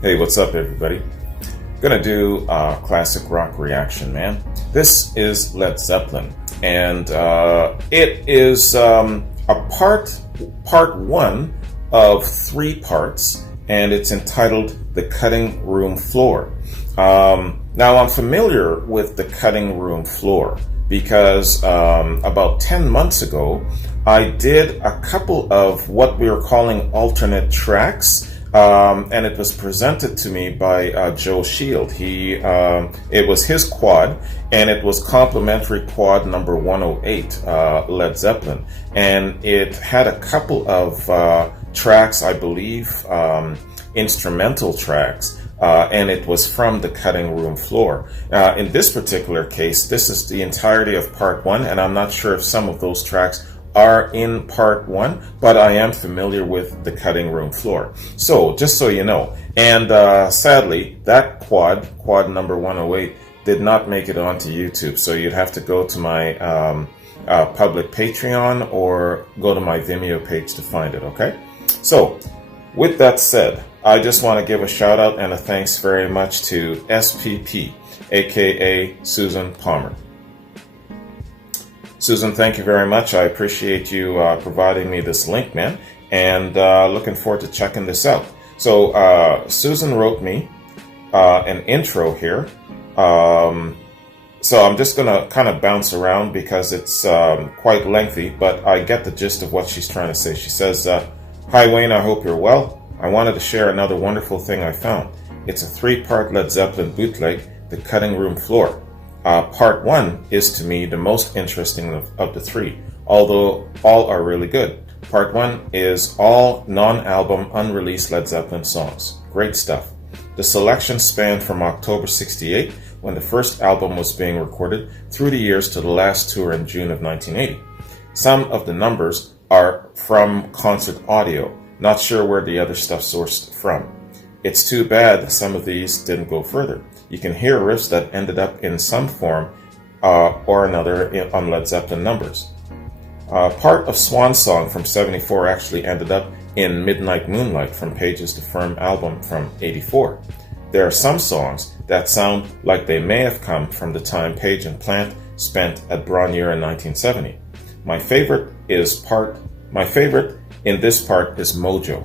Hey, what's up, everybody? Gonna do a classic rock reaction, man. This is Led Zeppelin, and it is a part one of 3 parts, and it's entitled "The Cutting Room Floor." Now, I'm familiar with the cutting room floor because about 10 months ago, I did a couple of what we were calling alternate tracks. And it was presented to me by Joe Shield. It was his quad, and it was complimentary quad number 108, Led Zeppelin. And it had a couple of tracks, I believe, instrumental tracks, and it was from the cutting room floor. In this particular case, this is the entirety of part 1, and I'm not sure if some of those tracks are in part 1, but I am familiar with the cutting room floor. So, just so you know, and sadly, that quad number 108, did not make it onto YouTube, so you'd have to go to my public Patreon or go to my Vimeo page to find it, okay? So, with that said, I just want to give a shout out and a thanks very much to SPP, aka Susan Palmer. Susan, thank you very much. I appreciate you providing me this link, man, and looking forward to checking this out. So Susan wrote me an intro here. So I'm just going to kind of bounce around because it's quite lengthy, but I get the gist of what she's trying to say. She says, "Hi, Wayne, I hope you're well. I wanted to share another wonderful thing I found. It's a 3-part Led Zeppelin bootleg, The Cutting Room Floor. Part 1 is, to me, the most interesting of the 3, although all are really good. Part 1 is all non-album, unreleased Led Zeppelin songs. Great stuff. The selection spanned from October 68, when the first album was being recorded, through the years to the last tour in June of 1980. Some of the numbers are from concert audio. Not sure where the other stuff sourced from. It's too bad some of these didn't go further. You can hear riffs that ended up in some form or another on Led Zeppelin numbers. Part of Swan Song from 74 actually ended up in Midnight Moonlight from Pages to Firm album from 84. There are some songs that sound like they may have come from the time Page and Plant spent at Bronier in 1970. My favorite in this part is Mojo.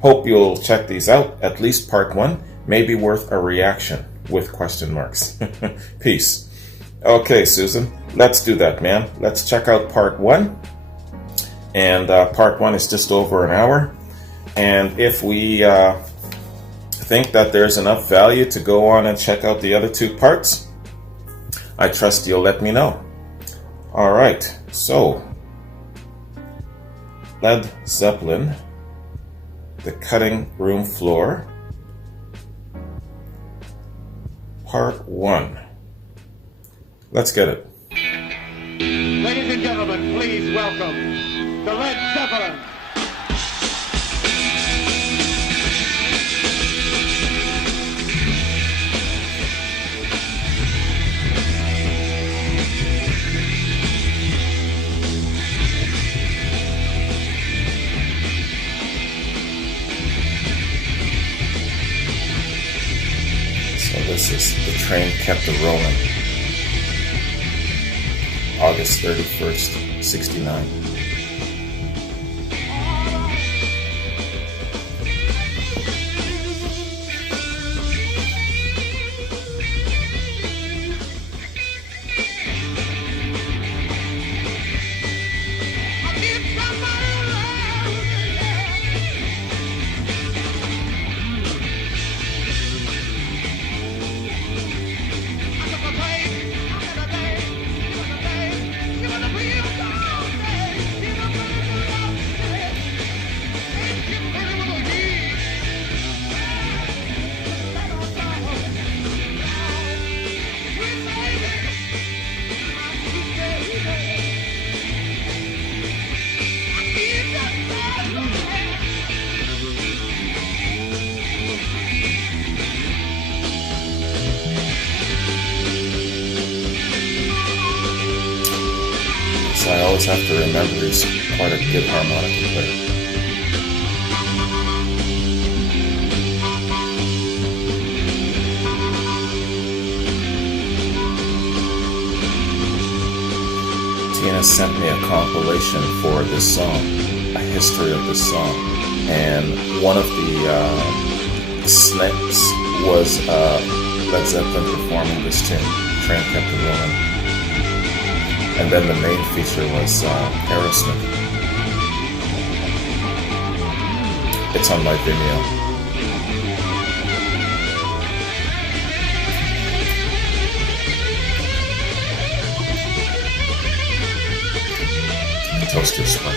Hope you'll check these out. At least part 1 may be worth a reaction with question marks. Peace." Okay, Susan, let's do that, man. Let's check out part 1. And part 1 is just over an hour. And if we think that there's enough value to go on and check out the other 2 parts, I trust you'll let me know. All right, so Led Zeppelin, The Cutting Room Floor, Part 1. Let's get it. Ladies and gentlemen, please welcome the Led Zeppelin. This is The Train Kept a Rolling, August 31st, 69. I always have to remember he's quite a good harmonica player. has sent me a compilation for this song, a history of this song, and one of the snips was Led Zeppelin performing this tune, Train Kept a Rolling. And then the main feature was Aerosmith. It's on my Vimeo. Toaster spark.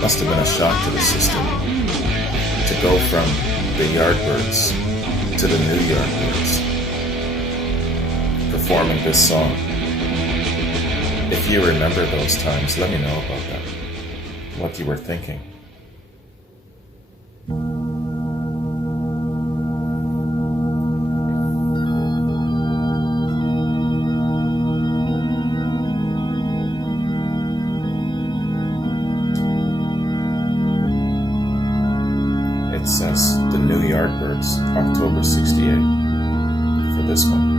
Must have been a shock to the system to go from the Yardbirds to the new Yardbirds performing this song. If you remember those times, let me know about that, what you were thinking. It says the new Yardbirds, October 68 for this one.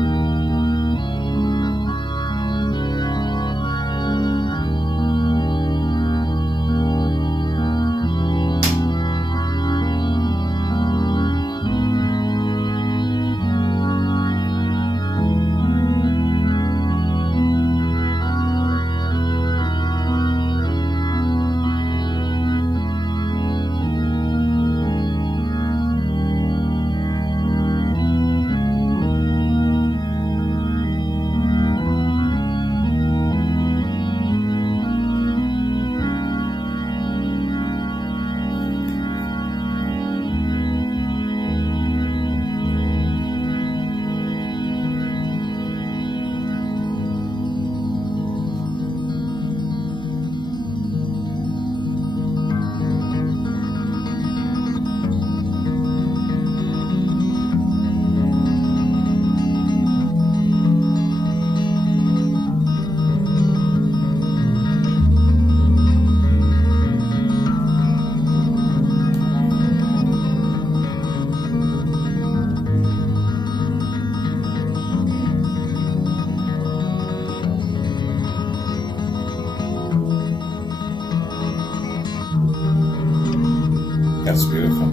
That's beautiful.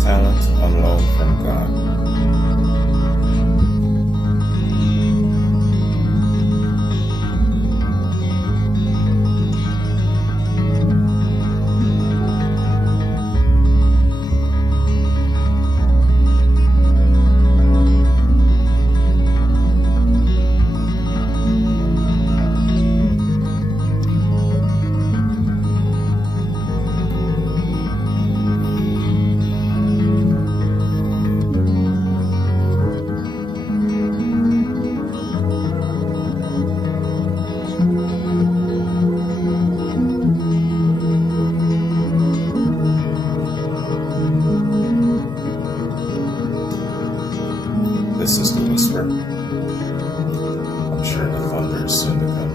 Talent on loan from God. This is the whisper. I'm sure the thunder is soon to come.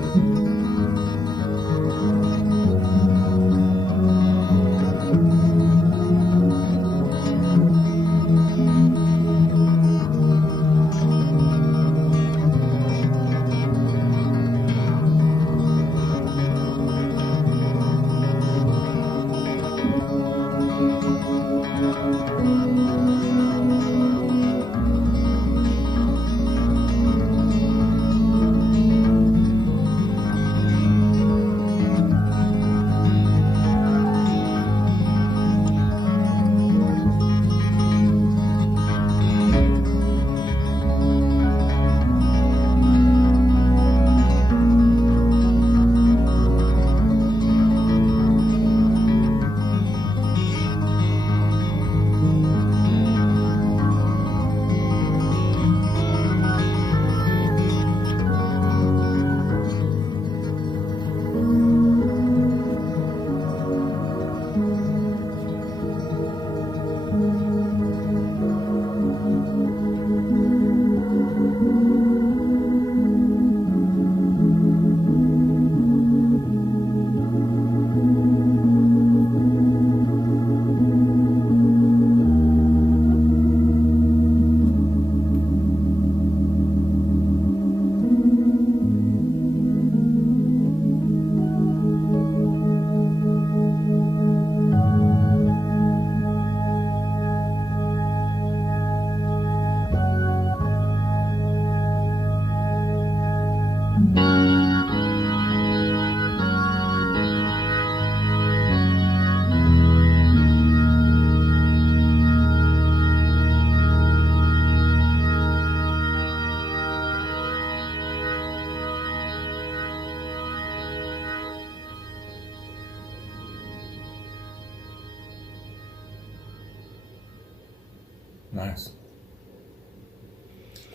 Nice.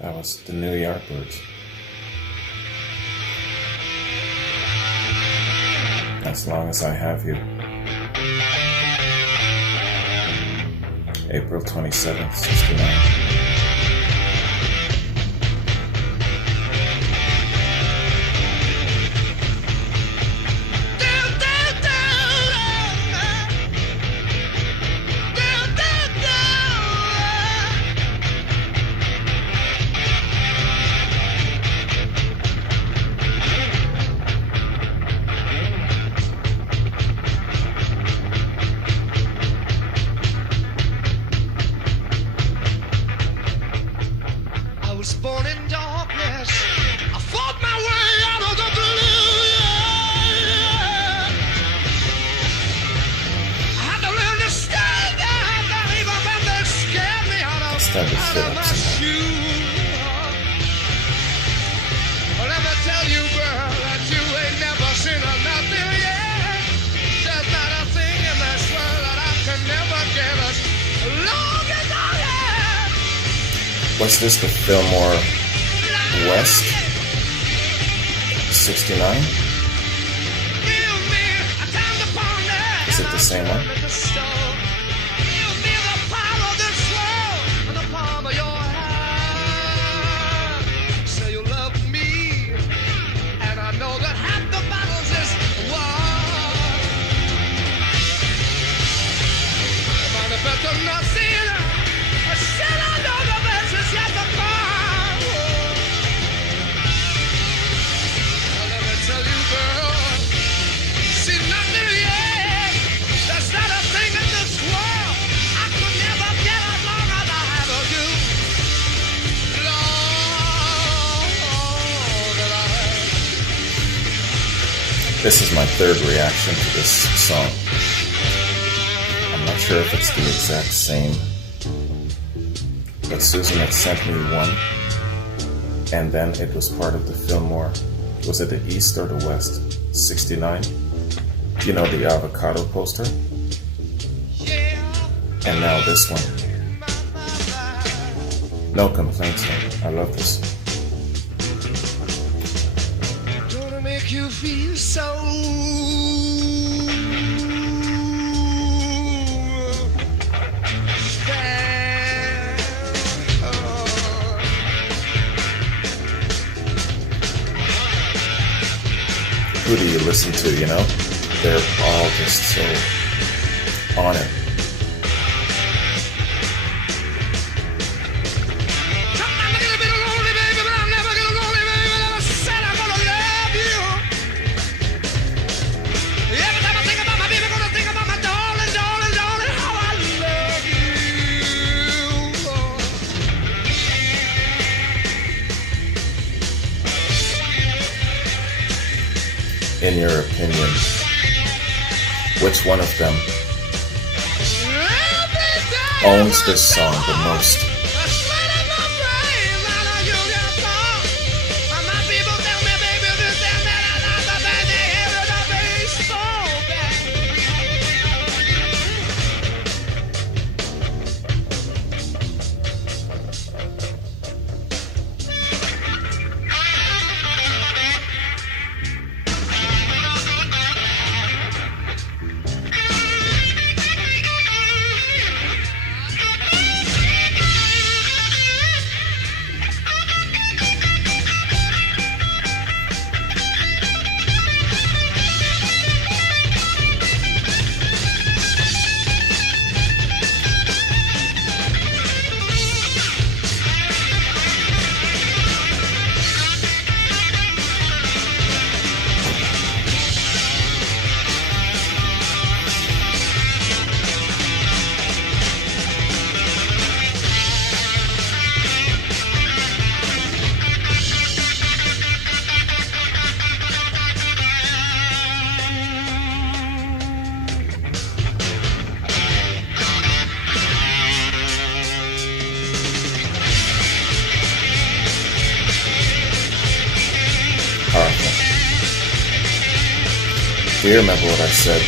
That was the New Yardbirds. As Long as I Have You. April 27th, 69. Was this the Fillmore West 69? Is it the same one? This is my third reaction to this song. I'm not sure if it's the exact same, but Susan had sent me one, and then it was part of the Fillmore. Was it the East or the West? 69? You know, the avocado poster? And now this one. No complaints, man. I love this. You feel so bad. Who do you listen to, you know? They're all just so on it. In your opinion, which one of them owns this song the most? Do you remember what I said?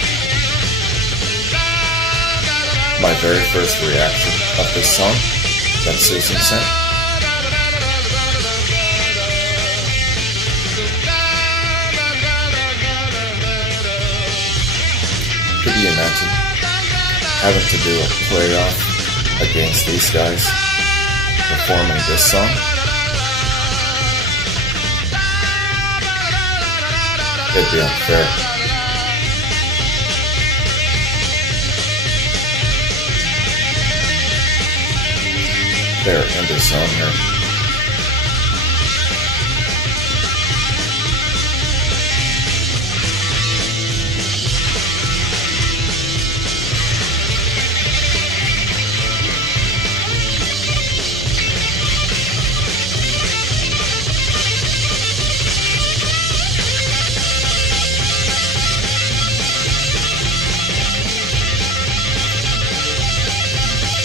My very first reaction of this song? that Susan sent. Could you imagine having to do a playoff against these guys performing this song? It'd be unfair. They're in the zone here.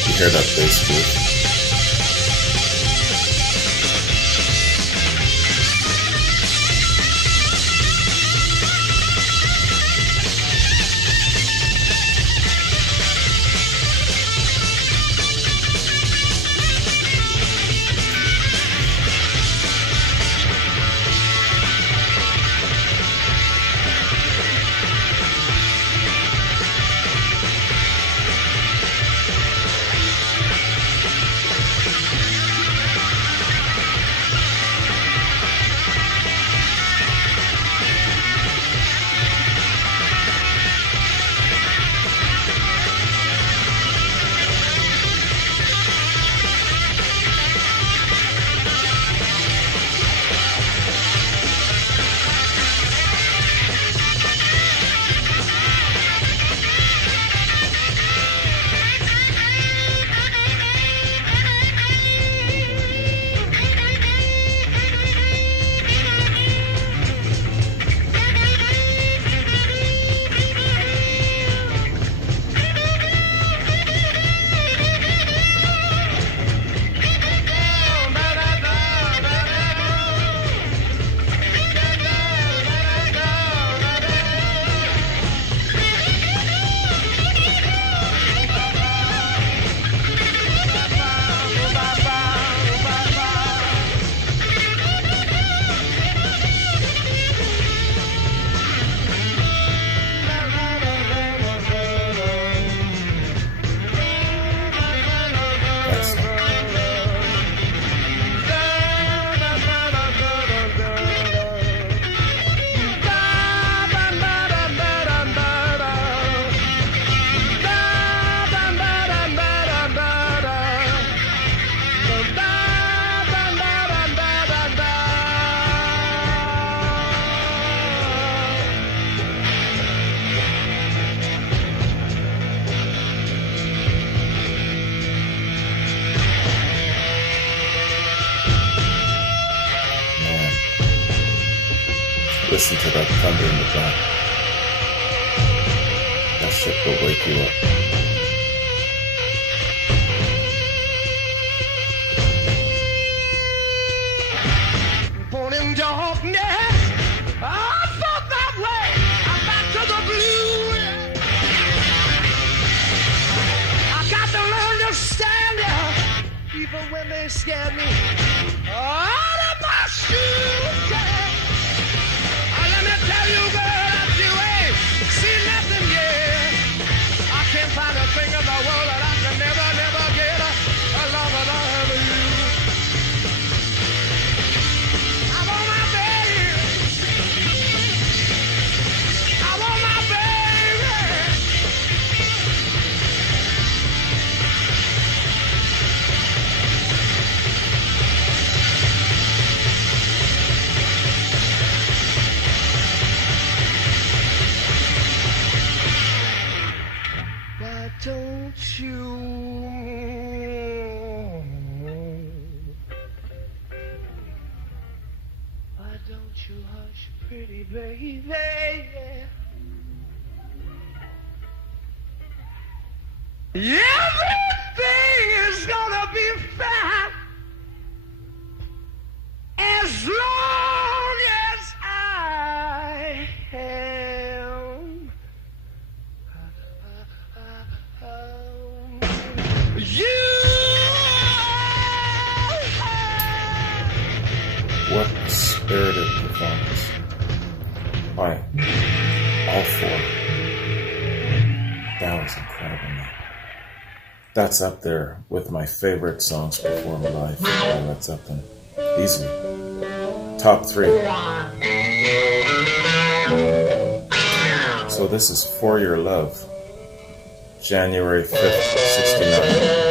You hear that bass groove? Listen to that thunder in the back. That shit will wake you up. Born in darkness, I thought that way. I'm back to the blue. I got to learn to stand there, even when they scare me out of my shoes. Let me tell you, girl, that you ain't seen nothing yet. I can't find a thing in the world that I can never, never get along with all of you. I want my baby. I want my baby. Why don't you? Why don't you hush, pretty baby? Everything is gonna be fine as long as I am. You What a spirited performance by all four. That was incredible, man. That's up there with my favorite songs performed live by Led Zeppelin. Easily. Top 3. So this is For Your Love, January 5th, 69.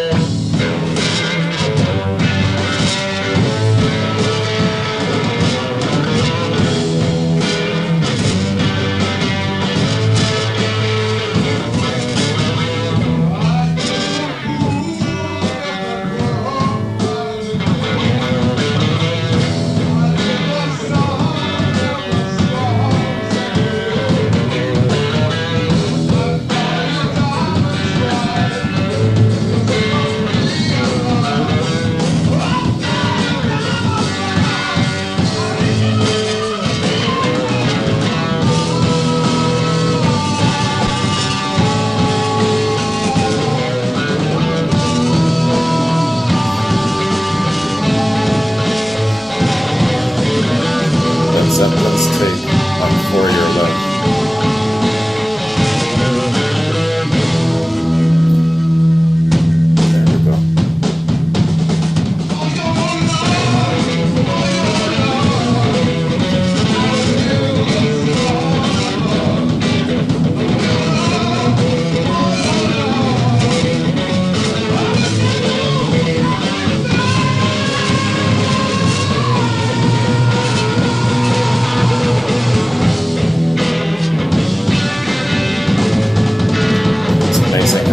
Zeppelin's take on For Your Love. There we go.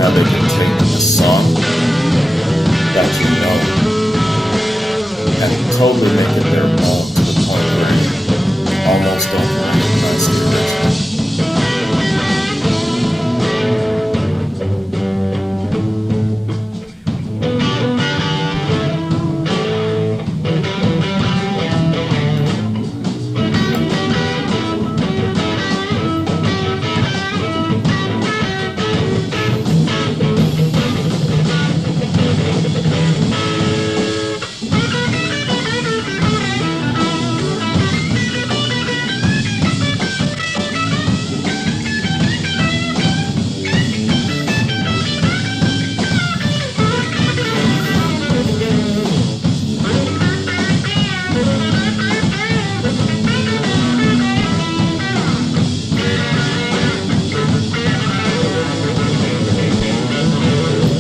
How they can take a song that you know and totally make it their own to the point where you almost don't recognize the original.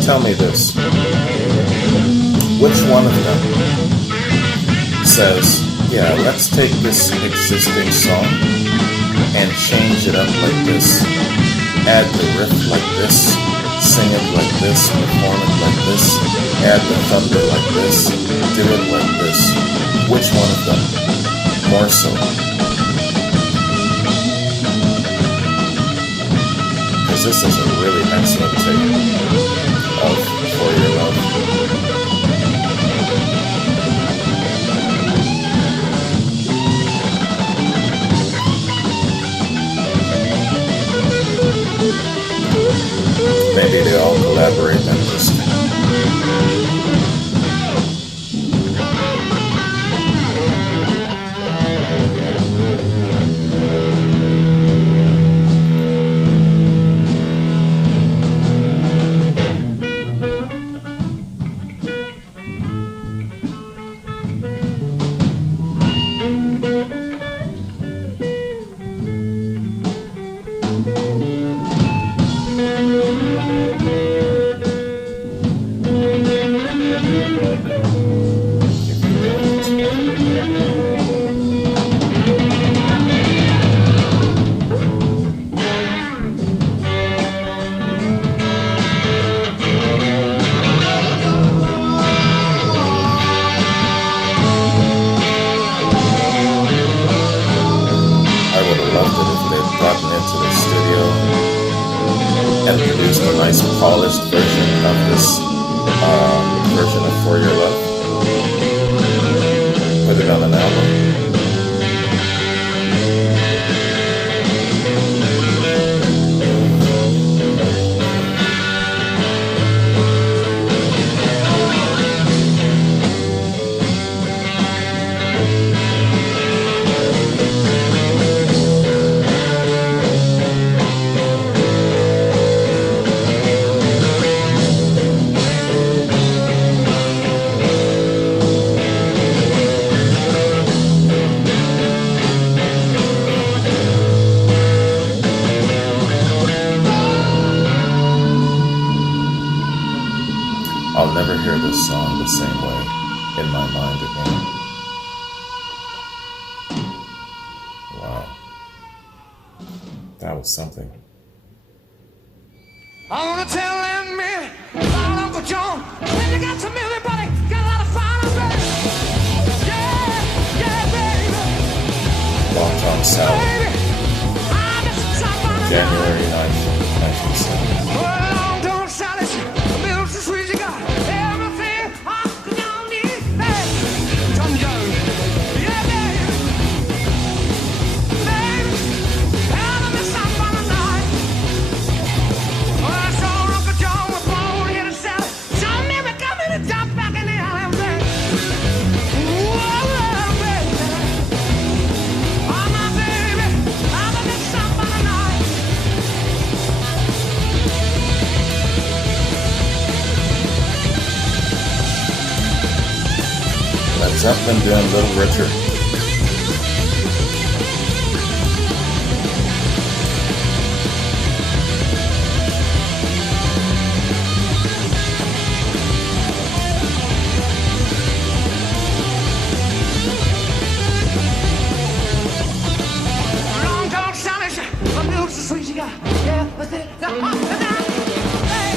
Tell me this. Which one of them says, yeah, let's take this existing song and change it up like this, add the riff like this, sing it like this, perform it like this, add the thunder like this, do it like this? Which one of them more so? Because this is a really excellent take of For Your Love. Maybe they all collaborate and just and produced a nice polished version of this version of For Your Love. Put it on an album. was something. I wanna tell that man about Uncle John. When you got some everybody, got a lot of fun, baby. Yeah, baby. Long John Salad, Baby, I'm just talking January 9th, 1970. well, long don't sell it. Milk so sweet, you got everything Uncle John needs. Hey, Tom Jones. Yeah, baby. Baby, having me some fun tonight. Well, I saw Uncle John was born here to sell it. Saw me coming to jump back in the alley, baby. Whoa, baby. Oh, my baby, having me some fun tonight. Led Zeppelin doing Little Richard. Long dog Sally, my milk's so sweet, you got everything. Hey,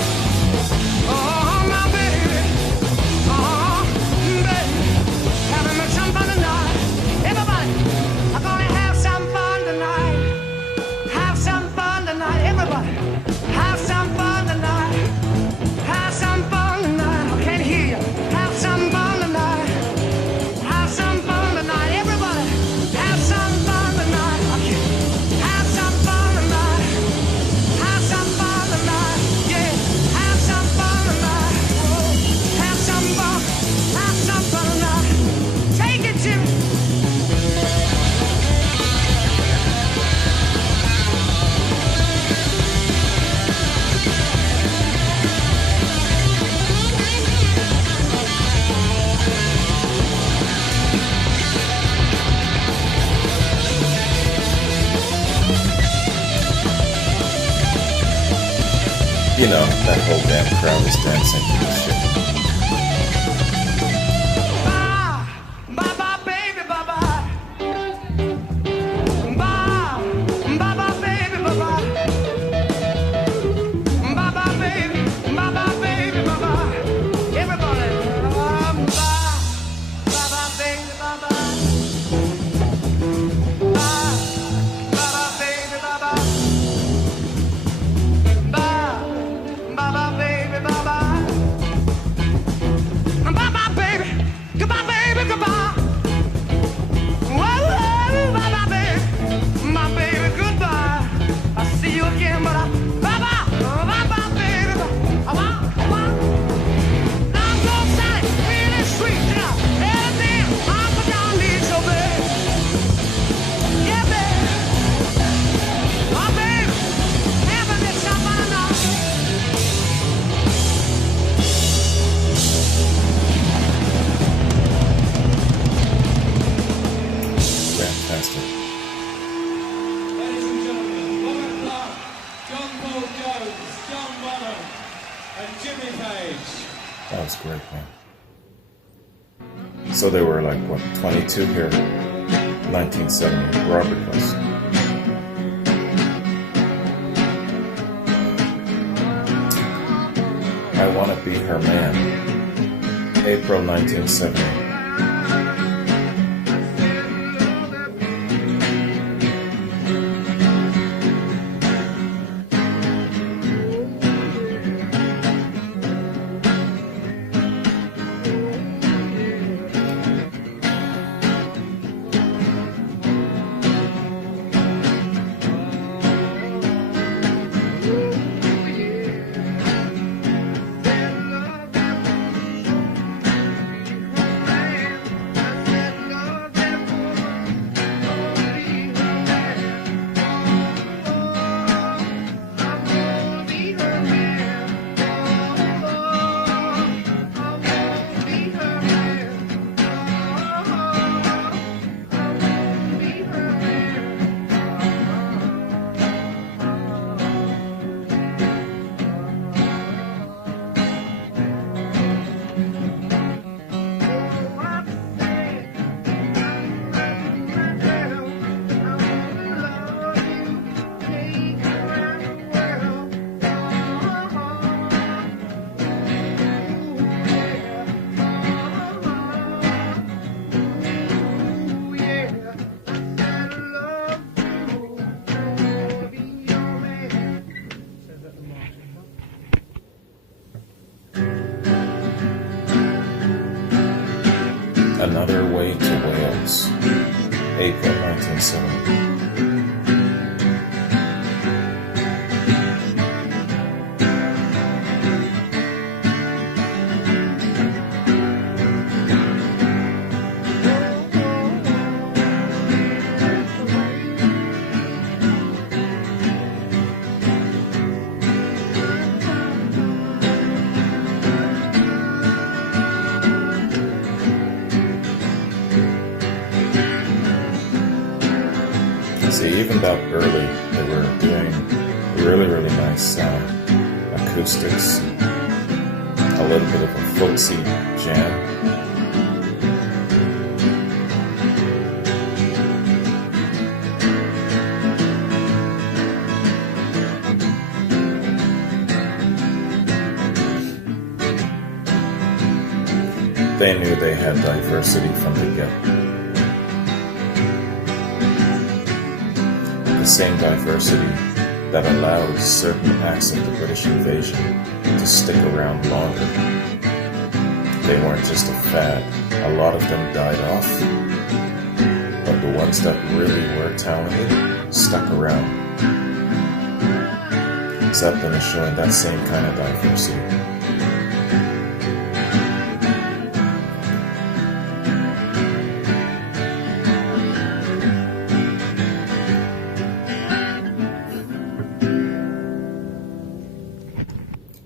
oh, my baby, oh, baby, having me some fun tonight. Everybody, I'm gonna have some fun tonight. Have some fun tonight, everybody. Have some fun tonight. Have some fun tonight. I can't hear you. Have some fun tonight. Have some fun tonight, everybody. Have some fun tonight. Okay. Have some fun tonight. Have some fun tonight. Yeah. Have some fun tonight. Whoa. Have some fun. Have some fun tonight. Take it, Jimmy. You know, that whole damn crowd is dancing to this shit. Bye, bye, bye, baby, bye, bye. Bye, bye, bye, baby, bye, bye. Bye, bye, baby, bye, bye, baby, bye, bye. Everybody, bye, bye, bye, baby, bye, bye. Bye, bye, baby, bye, bye. Bye, bye, baby, bye, bye. Bye-bye, baby. Goodbye, baby, goodbye. Whoa, whoa, bye-bye, baby. My baby, goodbye. I'll see you again, but bye-bye, bye-bye, baby. Bye-bye. I'm gonna say really sweet, you know. Everything Uncle John needs, so baby. Yeah, baby. Oh, baby. Heaven is somebody else. Fantastic. Ladies and gentlemen, Robert Clark, John Paul Jones, John Bonham, and Jimmy Page. That was great, man. So they were like, what, 22 here? 1970. Robert was. I Wanna Be Her Man. April 1970. April 1970. See, even that early, they were doing really, really nice acoustics, a little bit of a folksy jam. They knew they had diversity from the get-go. The same diversity that allowed certain acts of the British invasion to stick around longer. They weren't just a fad. A lot of them died off, but the ones that really were talented stuck around. Zeppelin is showing that same kind of diversity.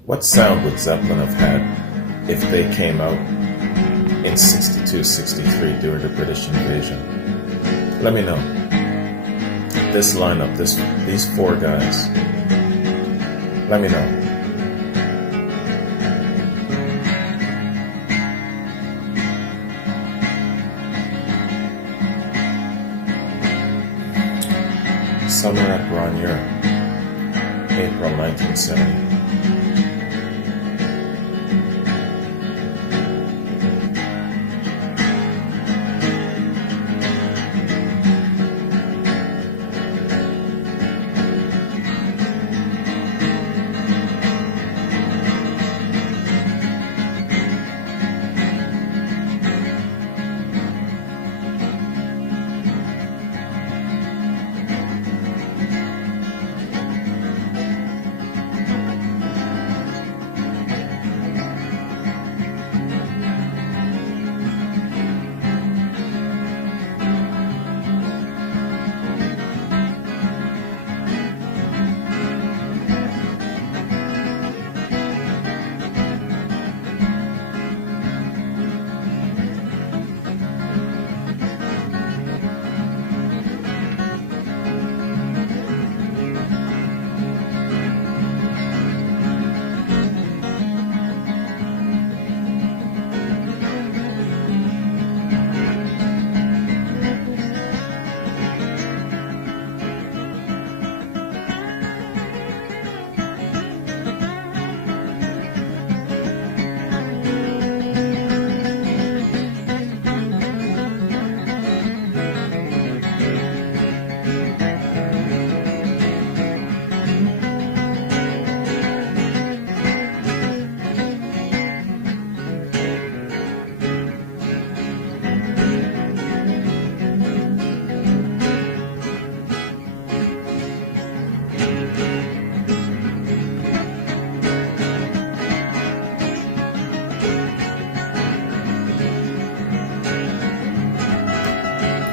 What sound would Zeppelin have had if they came out in 62, 63 during the British invasion? Let me know. This lineup, these four guys, let me know. Summer at Bronier, April 1970.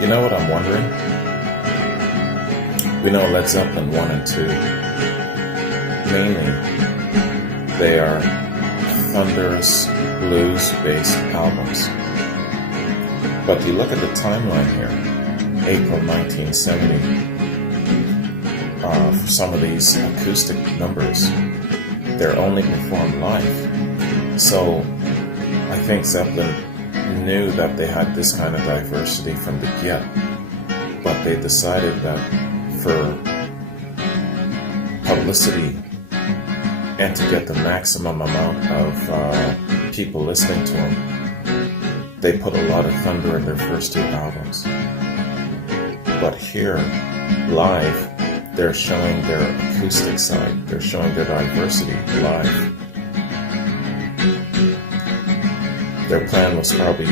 You know what I'm wondering? We know Led Zeppelin 1 and 2. Mainly, they are thunderous, blues-based albums. But you look at the timeline here, April 1970, for some of these acoustic numbers, they're only performed live. So, I think Zeppelin knew that they had this kind of diversity from the get, but they decided that for publicity and to get the maximum amount of people listening to them, they put a lot of thunder in their first two albums. But here, live, they're showing their acoustic side, they're showing their diversity live. Their plan was probably,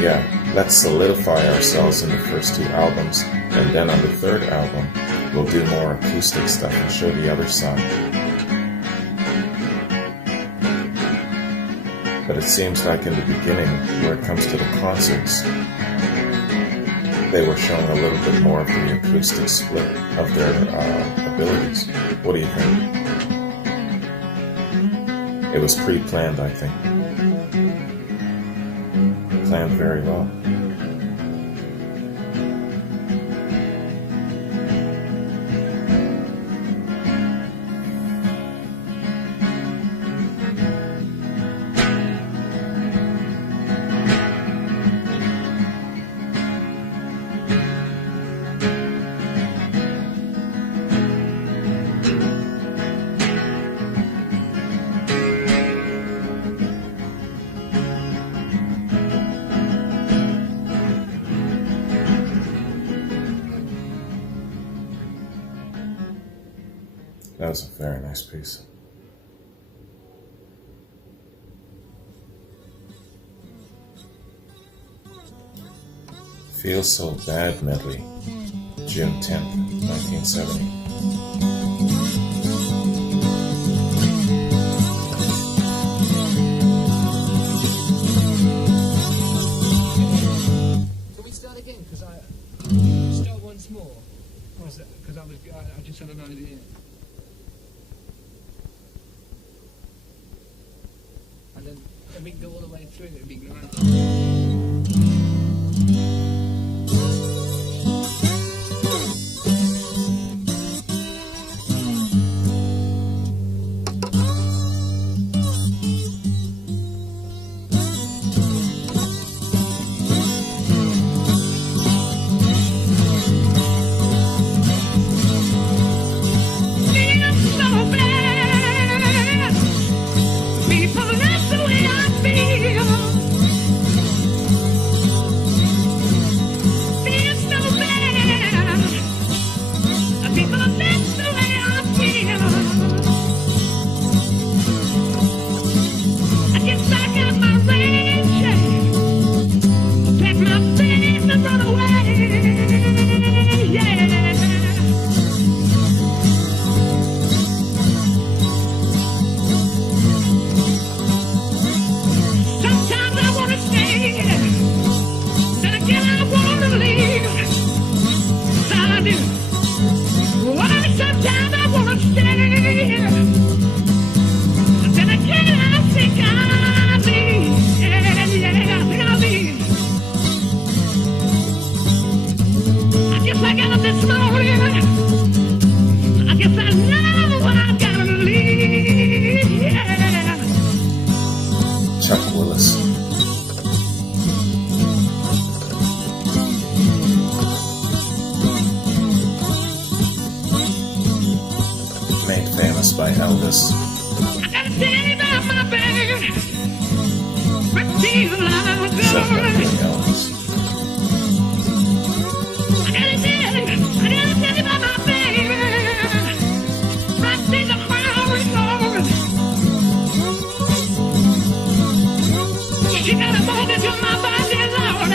let's solidify ourselves in the first two albums, and then on the third album, we'll do more acoustic stuff and show the other side. But it seems like in the beginning, where it comes to the concerts, they were showing a little bit more of the acoustic split of their abilities. What do you think? It was pre-planned, I think. Planned very well. That was a very nice piece. Feels So Bad medley, June 10th, 1970. Can we start again? Because I start once more. Because I just had an idea. And then we can go all the way through. It'd be nice. By Elvis. Zeppelin being Elvis. She got a mortgage on my body, Lord.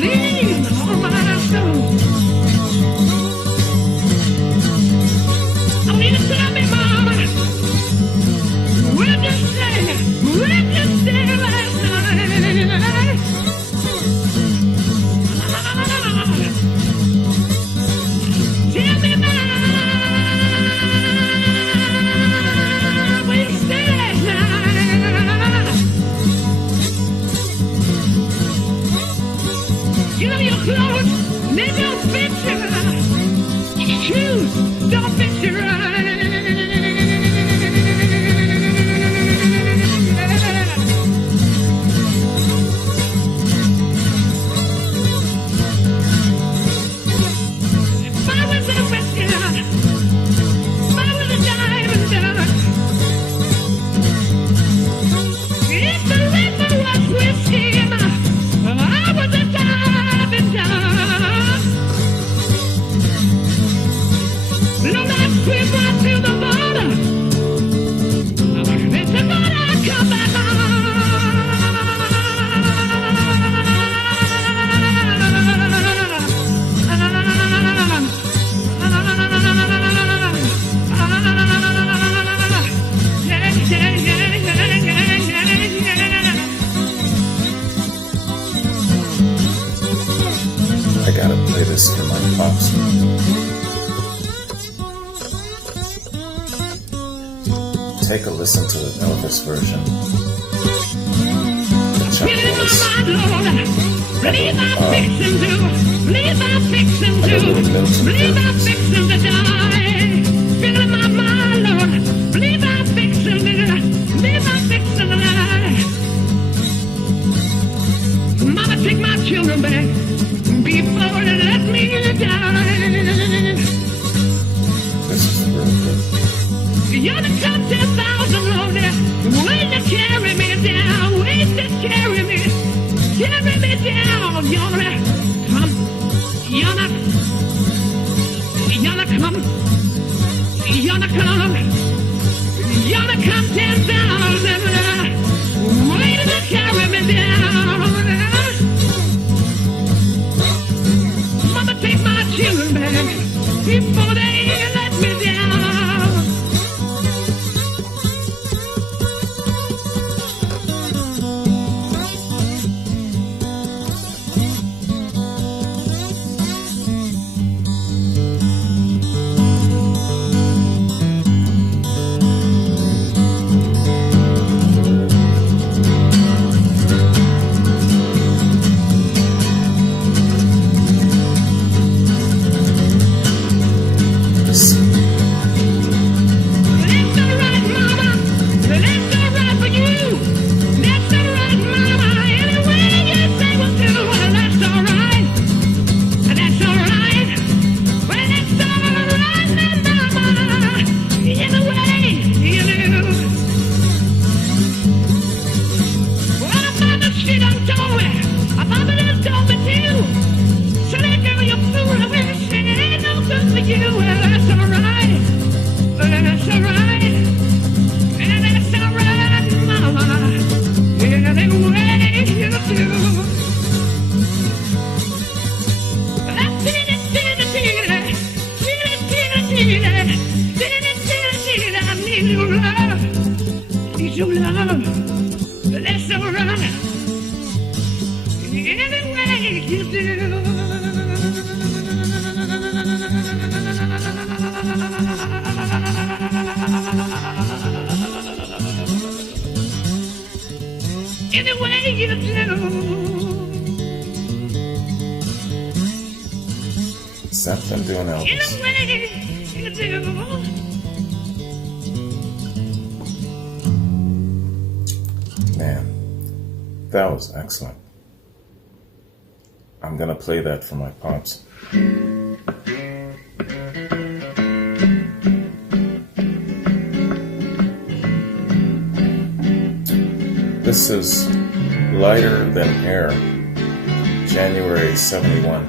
Lean on my soul. I need to tell me, Mama, what you say last night? play this for my pops. Take a listen to the Elvis version. The Chuck Willis. Believe I'm fixing to, believe I'm fixing And to, a little Milton believe I'm Williams. fixing to die. Feeling my mind, Lord, believe I'm fixing to, believe I'm fixing to die. Mama, take my children back before they let me die. This is really good. You're the top 10,000 Lord, wait to carry me down, wait to carry me down. You're gonna come, you're not come, you're not come, you're not come 10,000, wait to carry me down. Mama, take my children back before they let me down. Zeppelin doing Elvis. Man, that was excellent. I'm gonna play that for my pops. This is Lighter Than Air, January 71.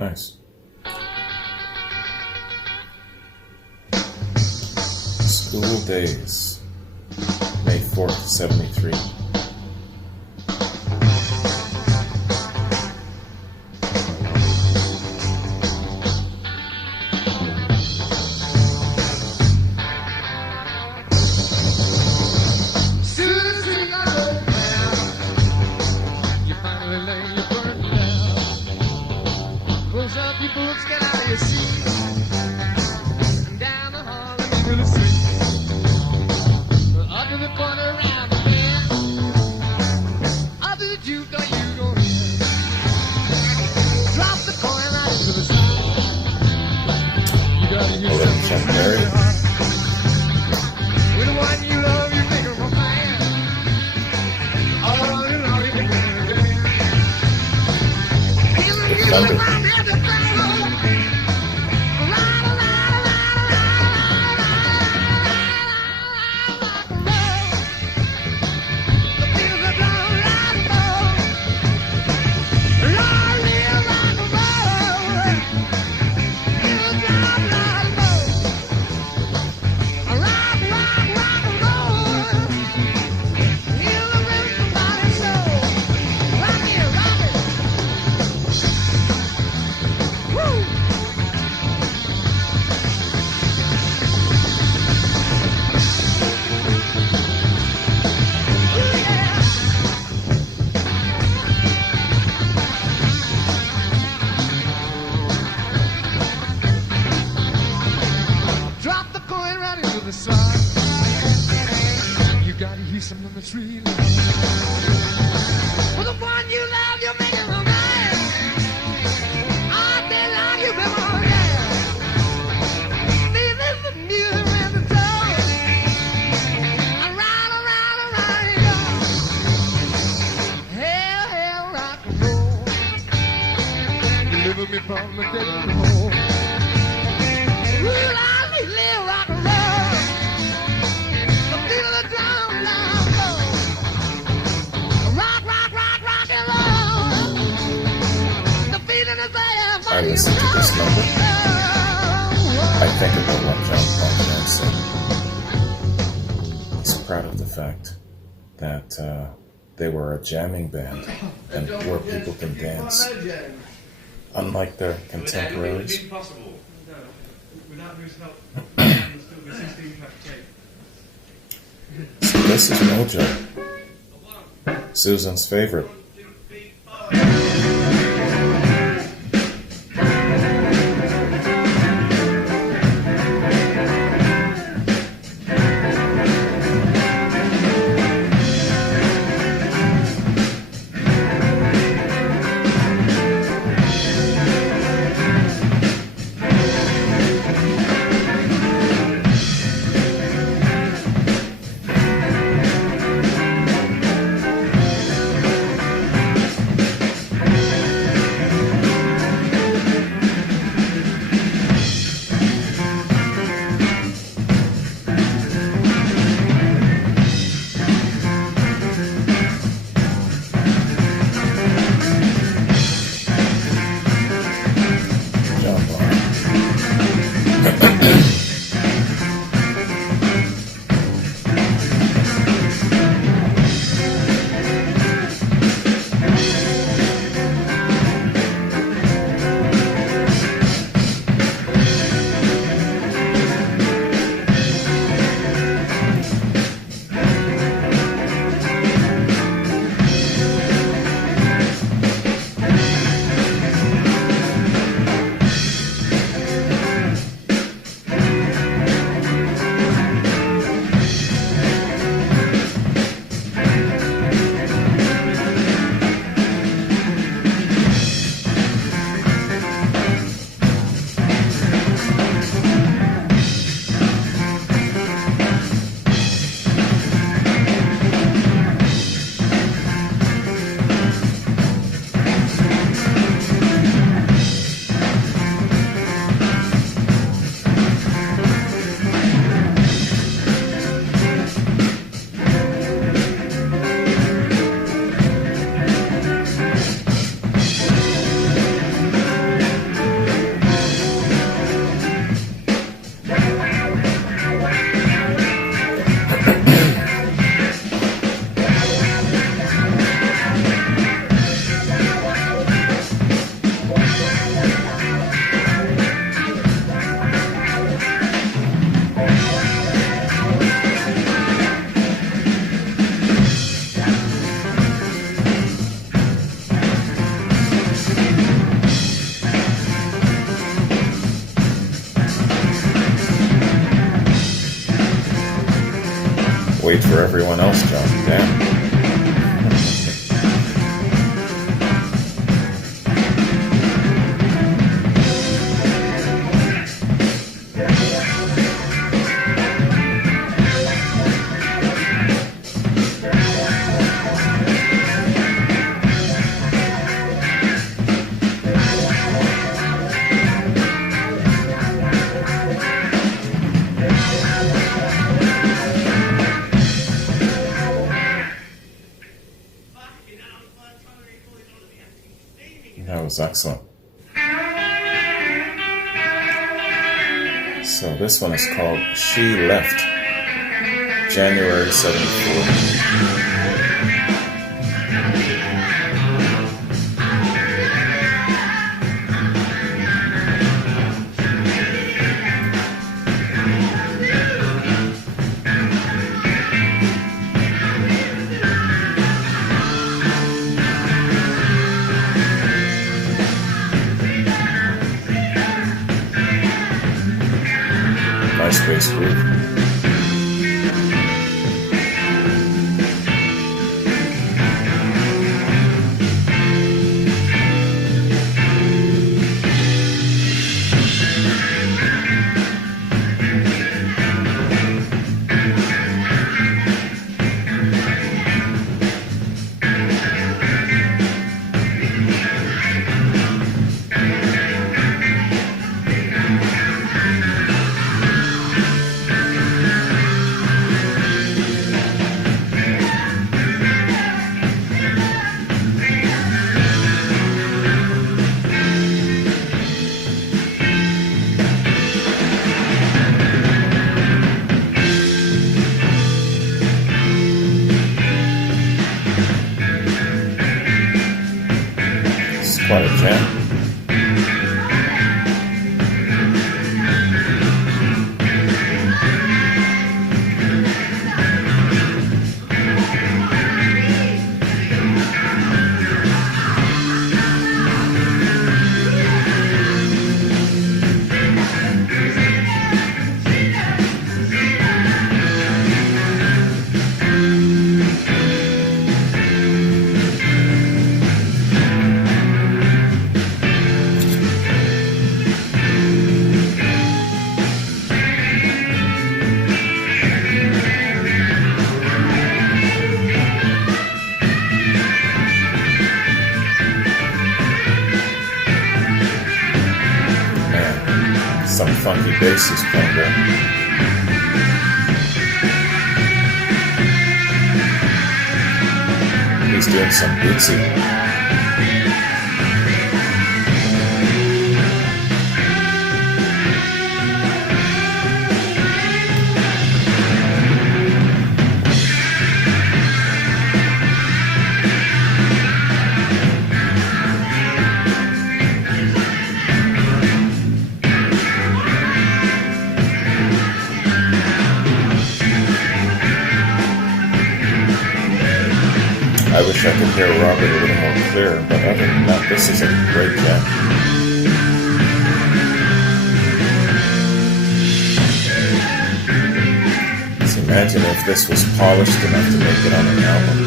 Nice. School Days, May 4th, 73. I listen to this number, I think about what John Paul said. He's proud of the fact that they were a jamming band and where people can dance. Unlike their contemporaries. So this is Mojo, Susan's favorite. wait for everyone else, John. Damn. That was excellent. So this one is called She Left, January 74. Nice bass groove. Quite a jam. Some funky bass is playing there. He's doing some bootsy. I wish I could hear Robert a little more clear, but other than that, this is a great jam. Just imagine if this was polished enough to make it on an album.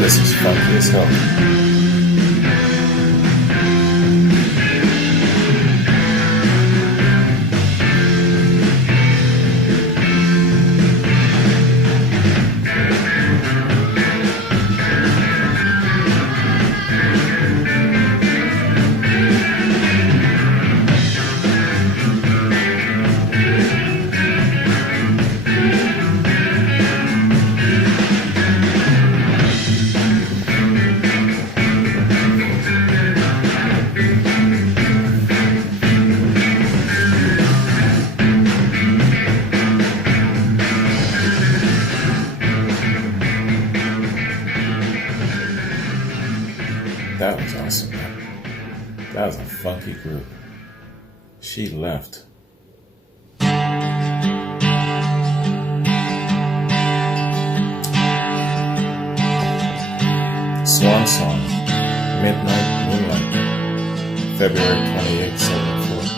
This is funky as hell. That was awesome, man. That was a funky group. She left. Swan Song, Midnight Moonlight, February 28, 74.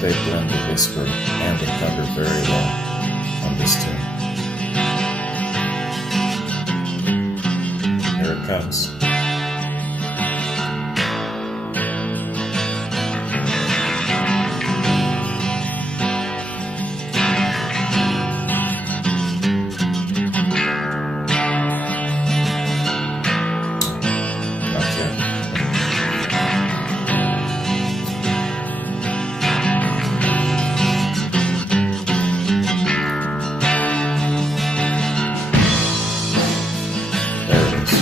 They blend the whisper and the thunder very well on this tune. Here it comes. Not yet. There it is.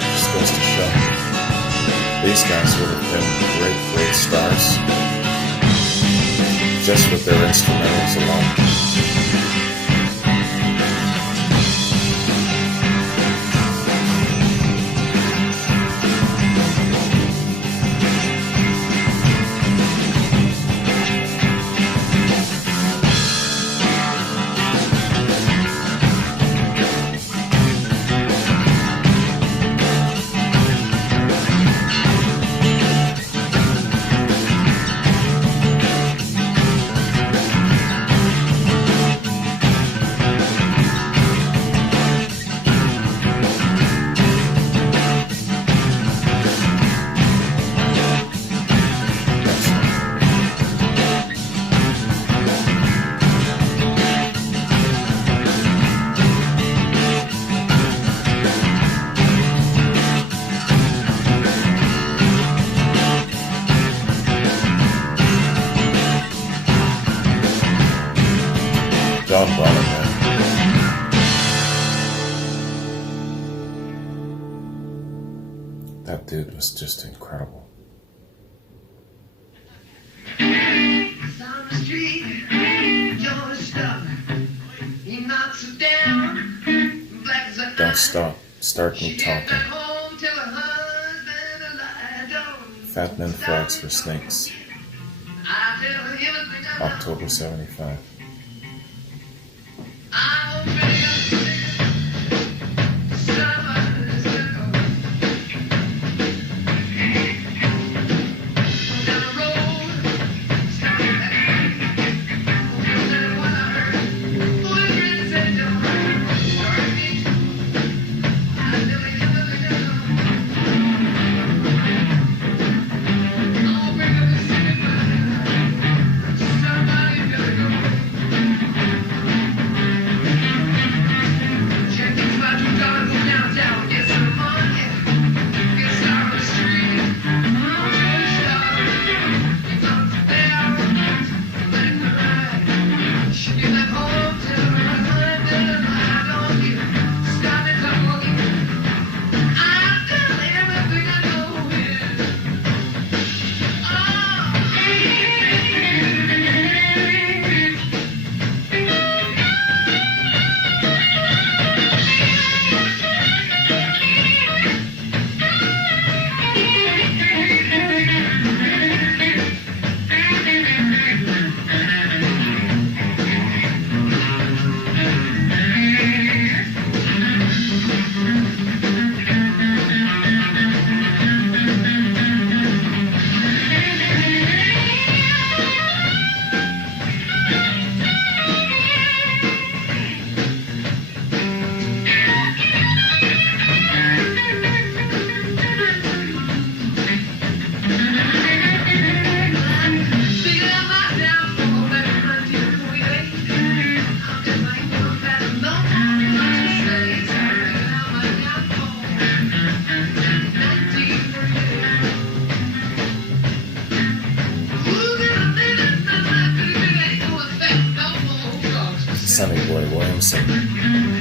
Just goes to show. These guys would have been great, great stars just with their instrumentals alone. John Bonham, man. dude was just incredible. Down the street, Joe is stuck. He knocks her down. Black as a Don't stop, start me She gets talking. back home till her husband alive. Don't Fat Men Frogs for Snakes, I tell her everything I know. October 75. I open it up, summer's circle. Down the road, starting back. That's what I heard. Boyfriend said, don't start me too. I tell her everything I know. I'll bring up the city fire. Somebody better go. Check this out, $2 go downtown, get some money. Get started on the street. I'll show you stuff. You got to down, let me ride. She get back home till her husband I don't give. Stop it, talking. I'll tell everything I know here. Figure out my downfall, let me run to the point eight. I'm just like one that no time to say. Sorry about my downfall. 1948. Who's gonna think that my baby ain't no effect no more? 'Cause Sonny Boy Williamson,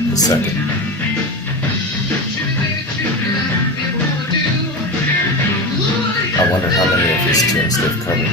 the second. Jimmy, baby, Jimmy, like you ever wanna do. I wonder how many of his tunes they've covered.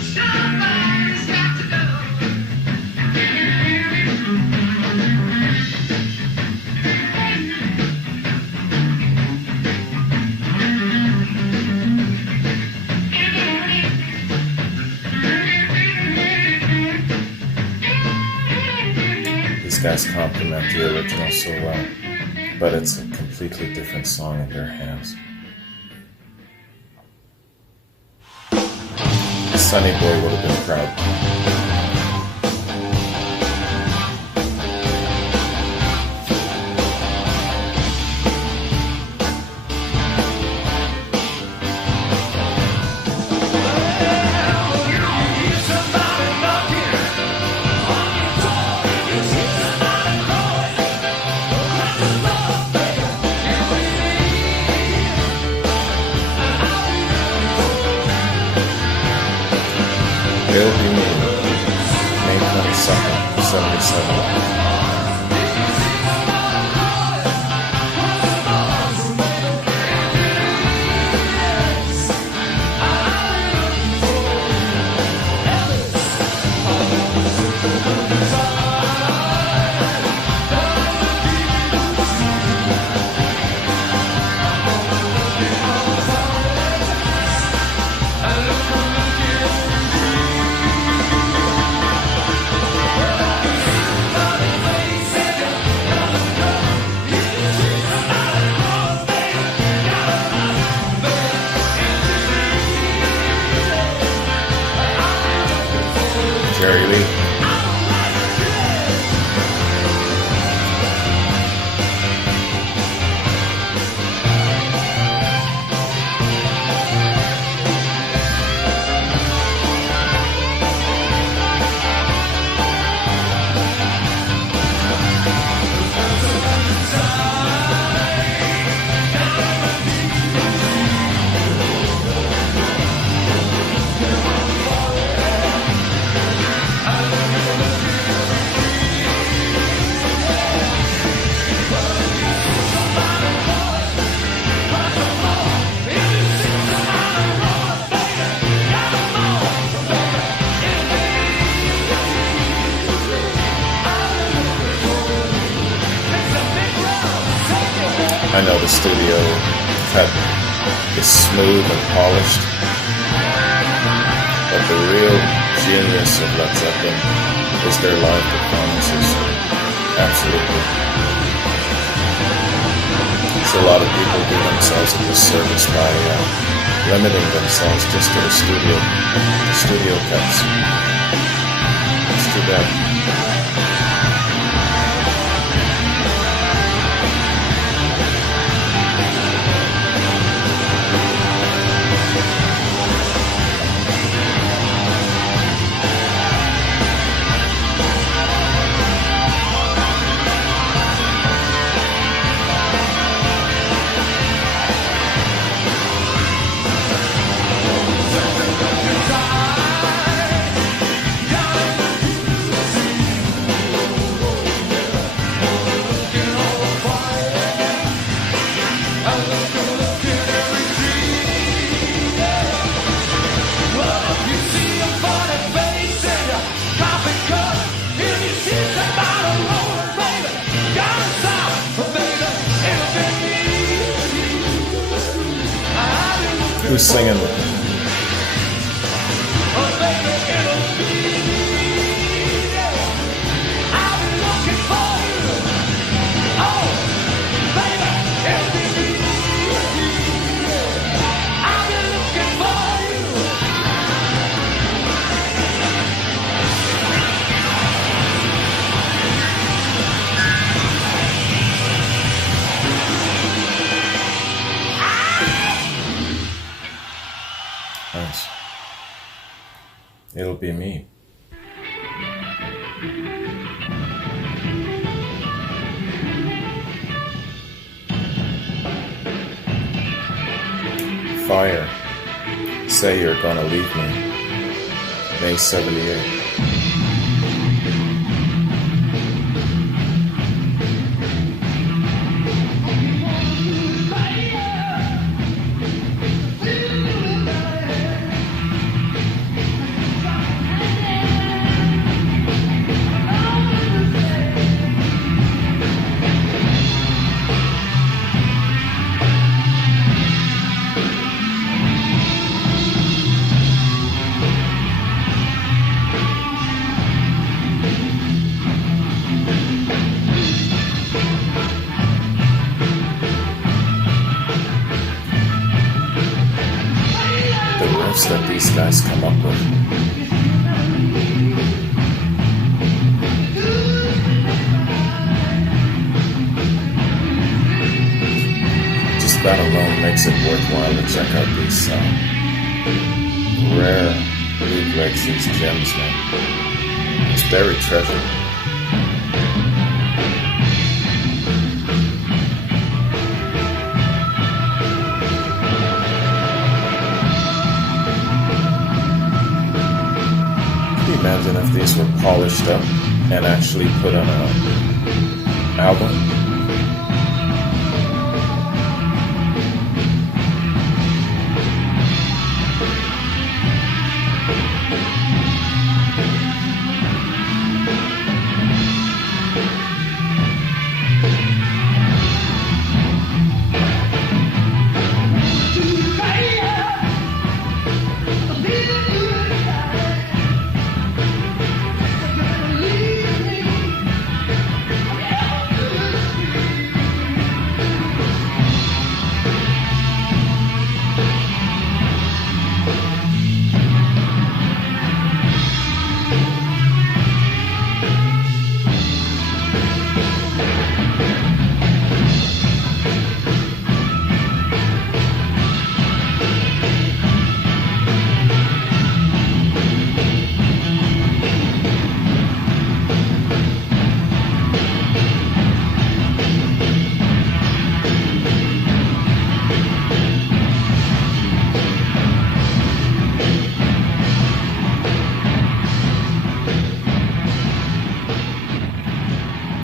Somebody's got to go. These guys complement the original so well, but it's a completely different song in their hands. Sonny Boy would have been proud. They'll be me, May 22nd, 77. I know the studio cut is smooth and polished, but the real genius of Led Zeppelin is their live performances. Absolutely. So a lot of people do themselves a disservice by limiting themselves just to the studio cuts. It's too bad. Who's singing with me? Nice. It'll be me. Fire. Say You're Gonna Leave Me. May 78. That these guys come up with. Just that alone makes it worthwhile to check out these rare bootlegs, these gems, man. It's buried treasure. Imagine if these were polished up and actually put on an album.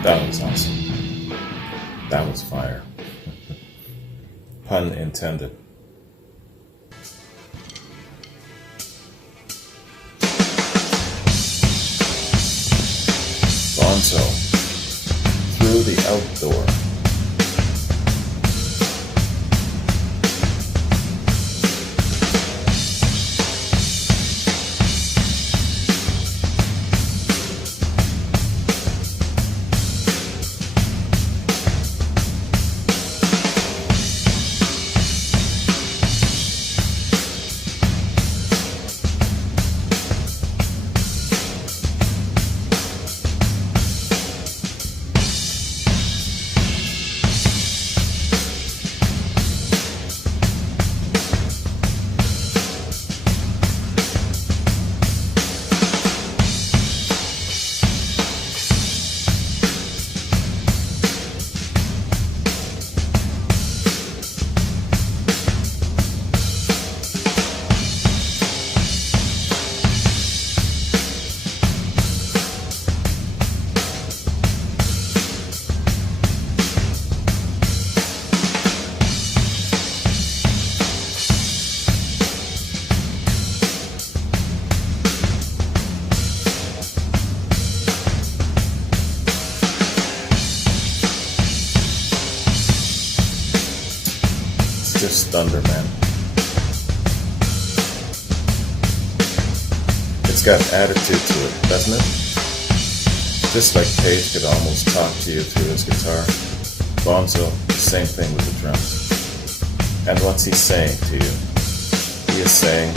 That was awesome. That was fire. Pun intended. Bonzo, Through the Outdoor. just thunder, man. It's got attitude to it, doesn't it? Just like Page could almost talk to you through his guitar, Bonzo, same thing with the drums. And what's he saying to you? He is saying,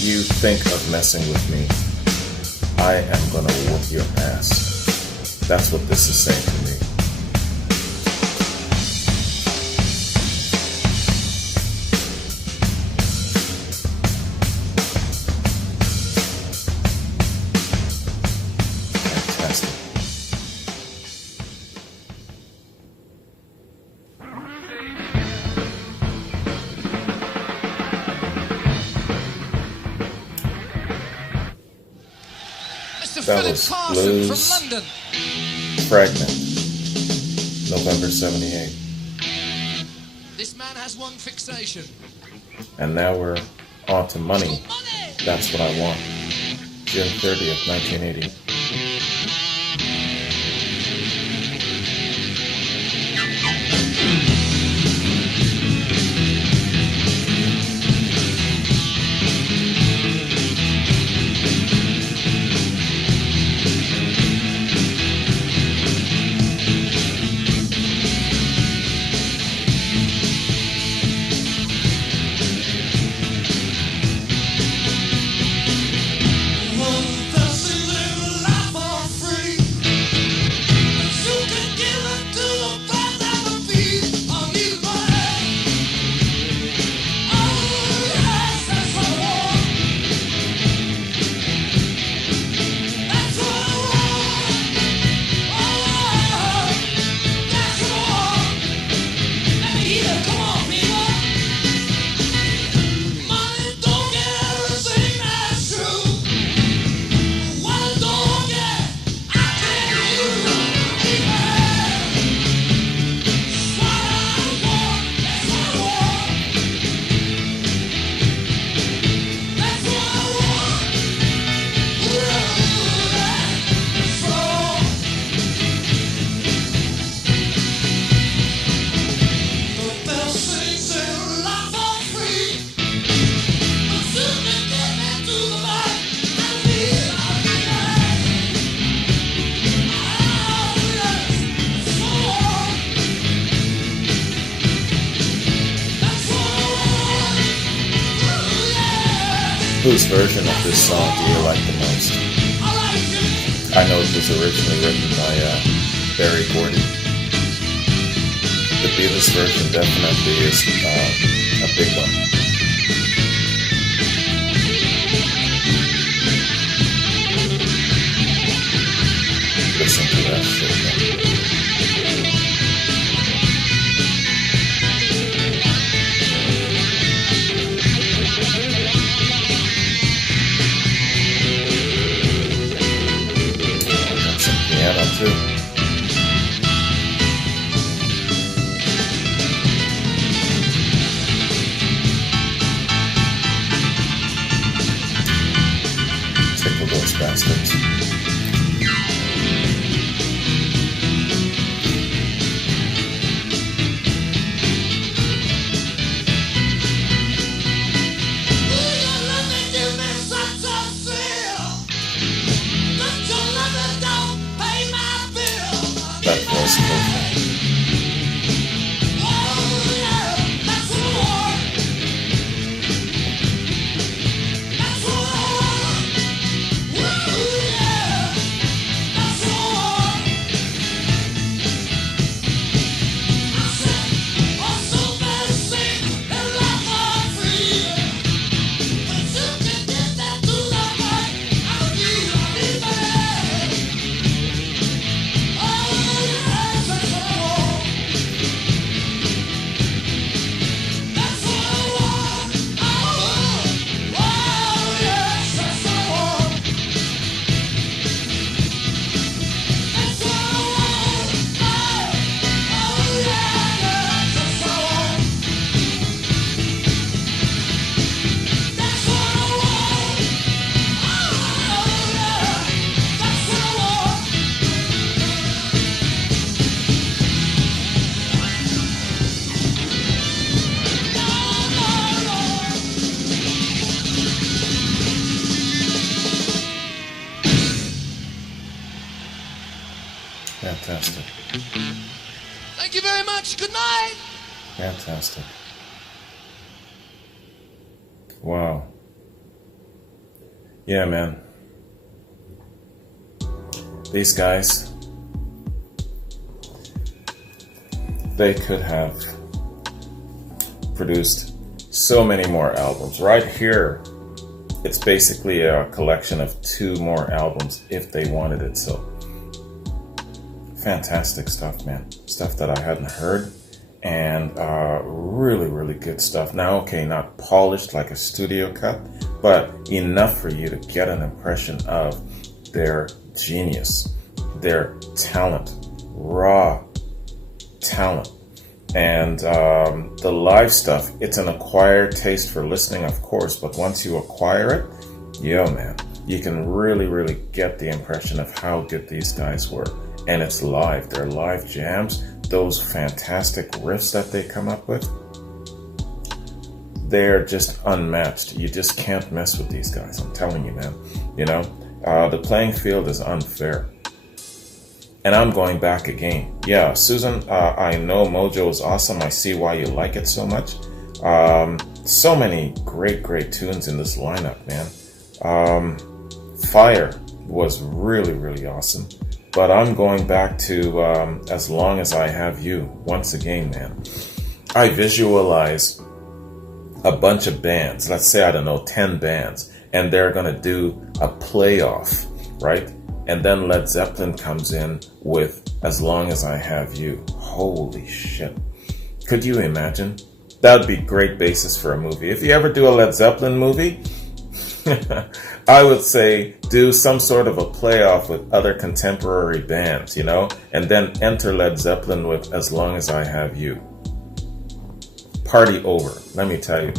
you think of messing with me, I am gonna whoop your ass. That's what this is saying to me. Fantastic. That was Blues Fragment, November 78. This man has one fixation. And now we're on to Money. That's What I Want. June 30th, 1980. Whose version of this song do you like the most? I know it was originally written by Barry Gordy. The Beatles version definitely is a big one. Listen to that shit, man. Piano too. Tickle those bastards. That was perfect. Fantastic. Thank you very much. Good night. Fantastic. Wow. Yeah, man. These guys, they could have produced so many more albums. Right here, it's basically a collection of 2 more albums if they wanted it so. Fantastic stuff, man. Stuff that I hadn't heard, and really, really good stuff. Now, okay, not polished like a studio cut, but enough for you to get an impression of their genius, their talent, raw talent. And the live stuff, it's an acquired taste for listening, of course, but once you acquire it, yo, man, you can really, really get the impression of how good these guys were. And it's live. Their live jams, those fantastic riffs that they come up with, they're just unmatched. You just can't mess with these guys. I'm telling you, man. You know, the playing field is unfair. And I'm going back again. Yeah, Susan, I know Mojo is awesome. I see why you like it so much. So many great, great tunes in this lineup, man. Fire was really, really awesome. But I'm going back to As Long As I Have You. Once again, man. I visualize a bunch of bands. Let's say, I don't know, 10 bands. And they're going to do a playoff, right? And then Led Zeppelin comes in with As Long As I Have You. Holy shit. Could you imagine? That would be great basis for a movie. If you ever do a Led Zeppelin movie, I would say do some sort of a playoff with other contemporary bands, you know, and then enter Led Zeppelin with As Long As I Have You. Party over, let me tell you.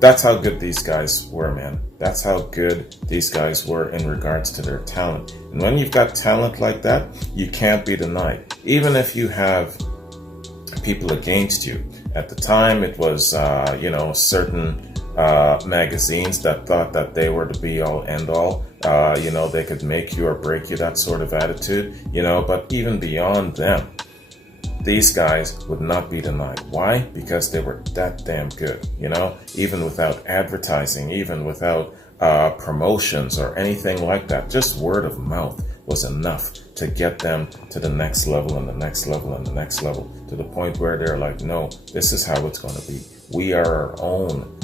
That's how good these guys were, man. That's how good these guys were in regards to their talent. And when you've got talent like that, you can't be denied. Even if you have people against you. At the time, it was, certain magazines that thought that they were the be-all, end-all. They could make you or break you, that sort of attitude. But even beyond them, these guys would not be denied. Why? Because they were that damn good, even without advertising, even without promotions or anything like that. Just word of mouth was enough to get them to the next level and the next level and the next level, to the point where they're like, no, this is how it's going to be. We are our own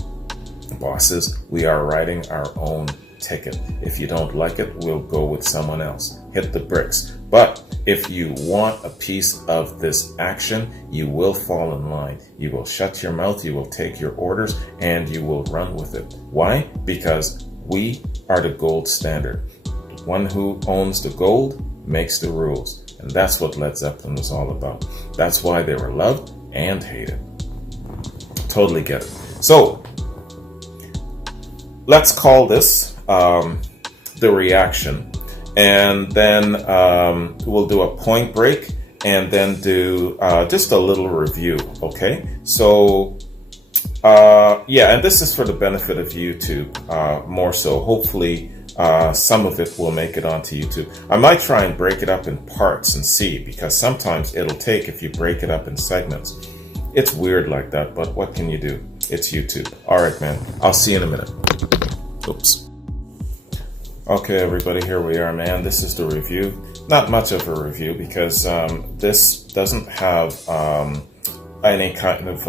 bosses. We are writing our own ticket. If you don't like it, we'll go with someone else. Hit the bricks. But if you want a piece of this action, you will fall in line. You will shut your mouth, you will take your orders, and you will run with it. Why? Because we are the gold standard. The one who owns the gold makes the rules. And that's what Led Zeppelin was all about. That's why they were loved and hated. Totally get it. So, let's call this the reaction. And then we'll do a point break and then do just a little review, okay? So, and this is for the benefit of YouTube more so. Hopefully, some of it will make it onto YouTube. I might try and break it up in parts and see, because sometimes it'll take if you break it up in segments. It's weird like that, but what can you do? It's YouTube. All right, man. I'll see you in a minute. Oops. Okay, everybody, here we are, man. This is the review. Not much of a review, because this doesn't have any kind of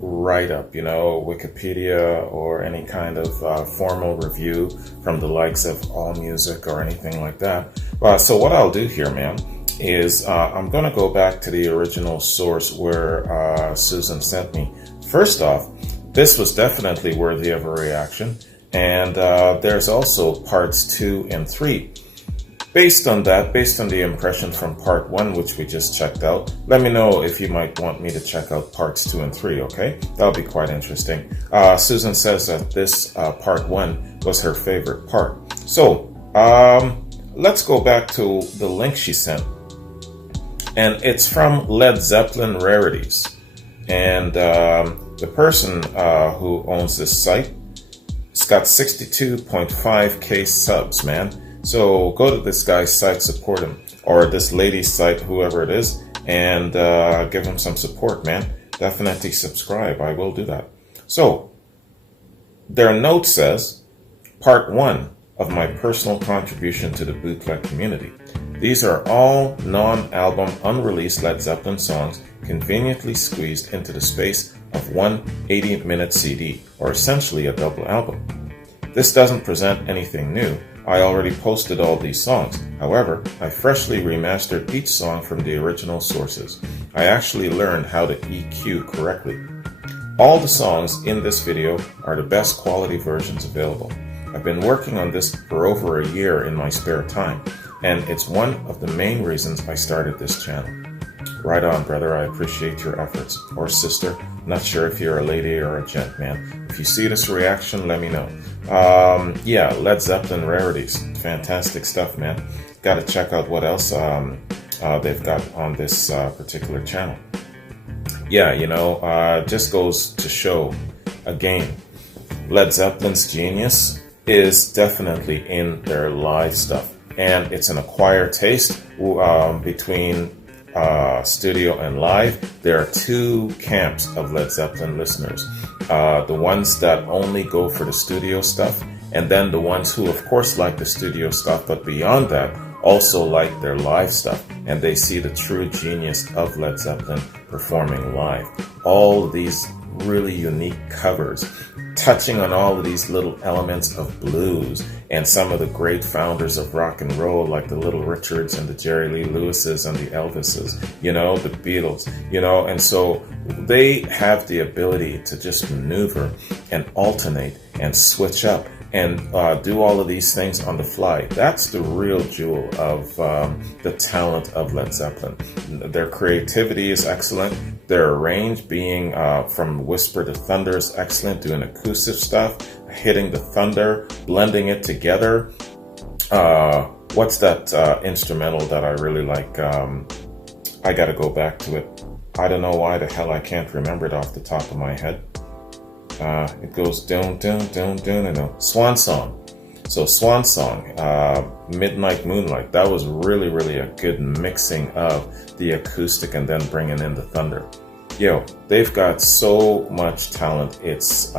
write-up, Wikipedia or any kind of formal review from the likes of AllMusic or anything like that. So what I'll do here, man, is I'm going to go back to the original source where Susan sent me. First off, this was definitely worthy of a reaction. And there's also parts 2 and 3. Based on the impression from part 1, which we just checked out, let me know if you might want me to check out parts 2 and 3, okay? That'll be quite interesting. Susan says that this part 1 was her favorite part. So, let's go back to the link she sent. And it's from Led Zeppelin Rarities. And the person who owns this site, it's got 62.5k subs, man. So go to this guy's site, support him, or this lady's site, whoever it is, and give him some support, man. Definitely subscribe. I will do that. So their note says, part 1 of my personal contribution to the bootleg community. These are all non-album, unreleased Led Zeppelin songs conveniently squeezed into the space of one 80-minute CD, or essentially a double album. This doesn't present anything new. I already posted all these songs. However, I freshly remastered each song from the original sources. I actually learned how to EQ correctly. All the songs in this video are the best quality versions available. I've been working on this for over a year in my spare time, and it's one of the main reasons I started this channel. Right on, brother. I appreciate your efforts. Or sister. Not sure if you're a lady or a gent, man. If you see this reaction, let me know. Yeah, Led Zeppelin rarities. Fantastic stuff, man. Gotta check out what else they've got on this particular channel. Yeah, you know, just goes to show, again, Led Zeppelin's genius is definitely in their live stuff. And it's an acquired taste between studio and live. There are two camps of Led Zeppelin listeners. The ones that only go for the studio stuff, and then the ones who, of course, like the studio stuff, but beyond that, also like their live stuff, and they see the true genius of Led Zeppelin performing live. All of these really unique covers, touching on all of these little elements of blues and some of the great founders of rock and roll, like the Little Richards and the Jerry Lee Lewises and the Elvises, you know, the Beatles, you know, and so they have the ability to just maneuver and alternate and switch up and do all of these things on the fly. That's the real jewel of the talent of Led Zeppelin. Their creativity is excellent. Their range, being from whisper to thunder, is excellent. Doing acoustic stuff, hitting the thunder, blending it together. What's that instrumental that I really like? I gotta go back to it. I don't know why the hell I can't remember it off the top of my head. It goes down, down, down, down, and a Swan Song. So Swan Song, Midnight Moonlight, that was really, really a good mixing of the acoustic and then bringing in the thunder. Yo, they've got so much talent. It's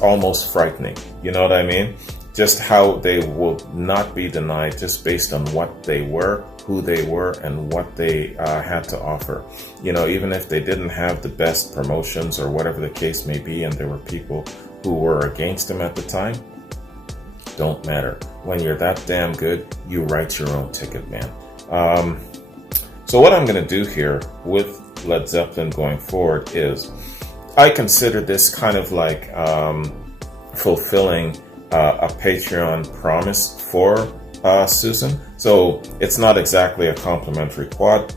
almost frightening. You know what I mean? Just how they will not be denied just based on what they were, who they were, and what they had to offer. You know, even if they didn't have the best promotions or whatever the case may be, and there were people who were against them at the time, don't matter. When you're that damn good, you write your own ticket, man. So what I'm going to do here with Led Zeppelin going forward is, I consider this kind of like fulfilling a Patreon promise for Susan. So it's not exactly a complimentary quad.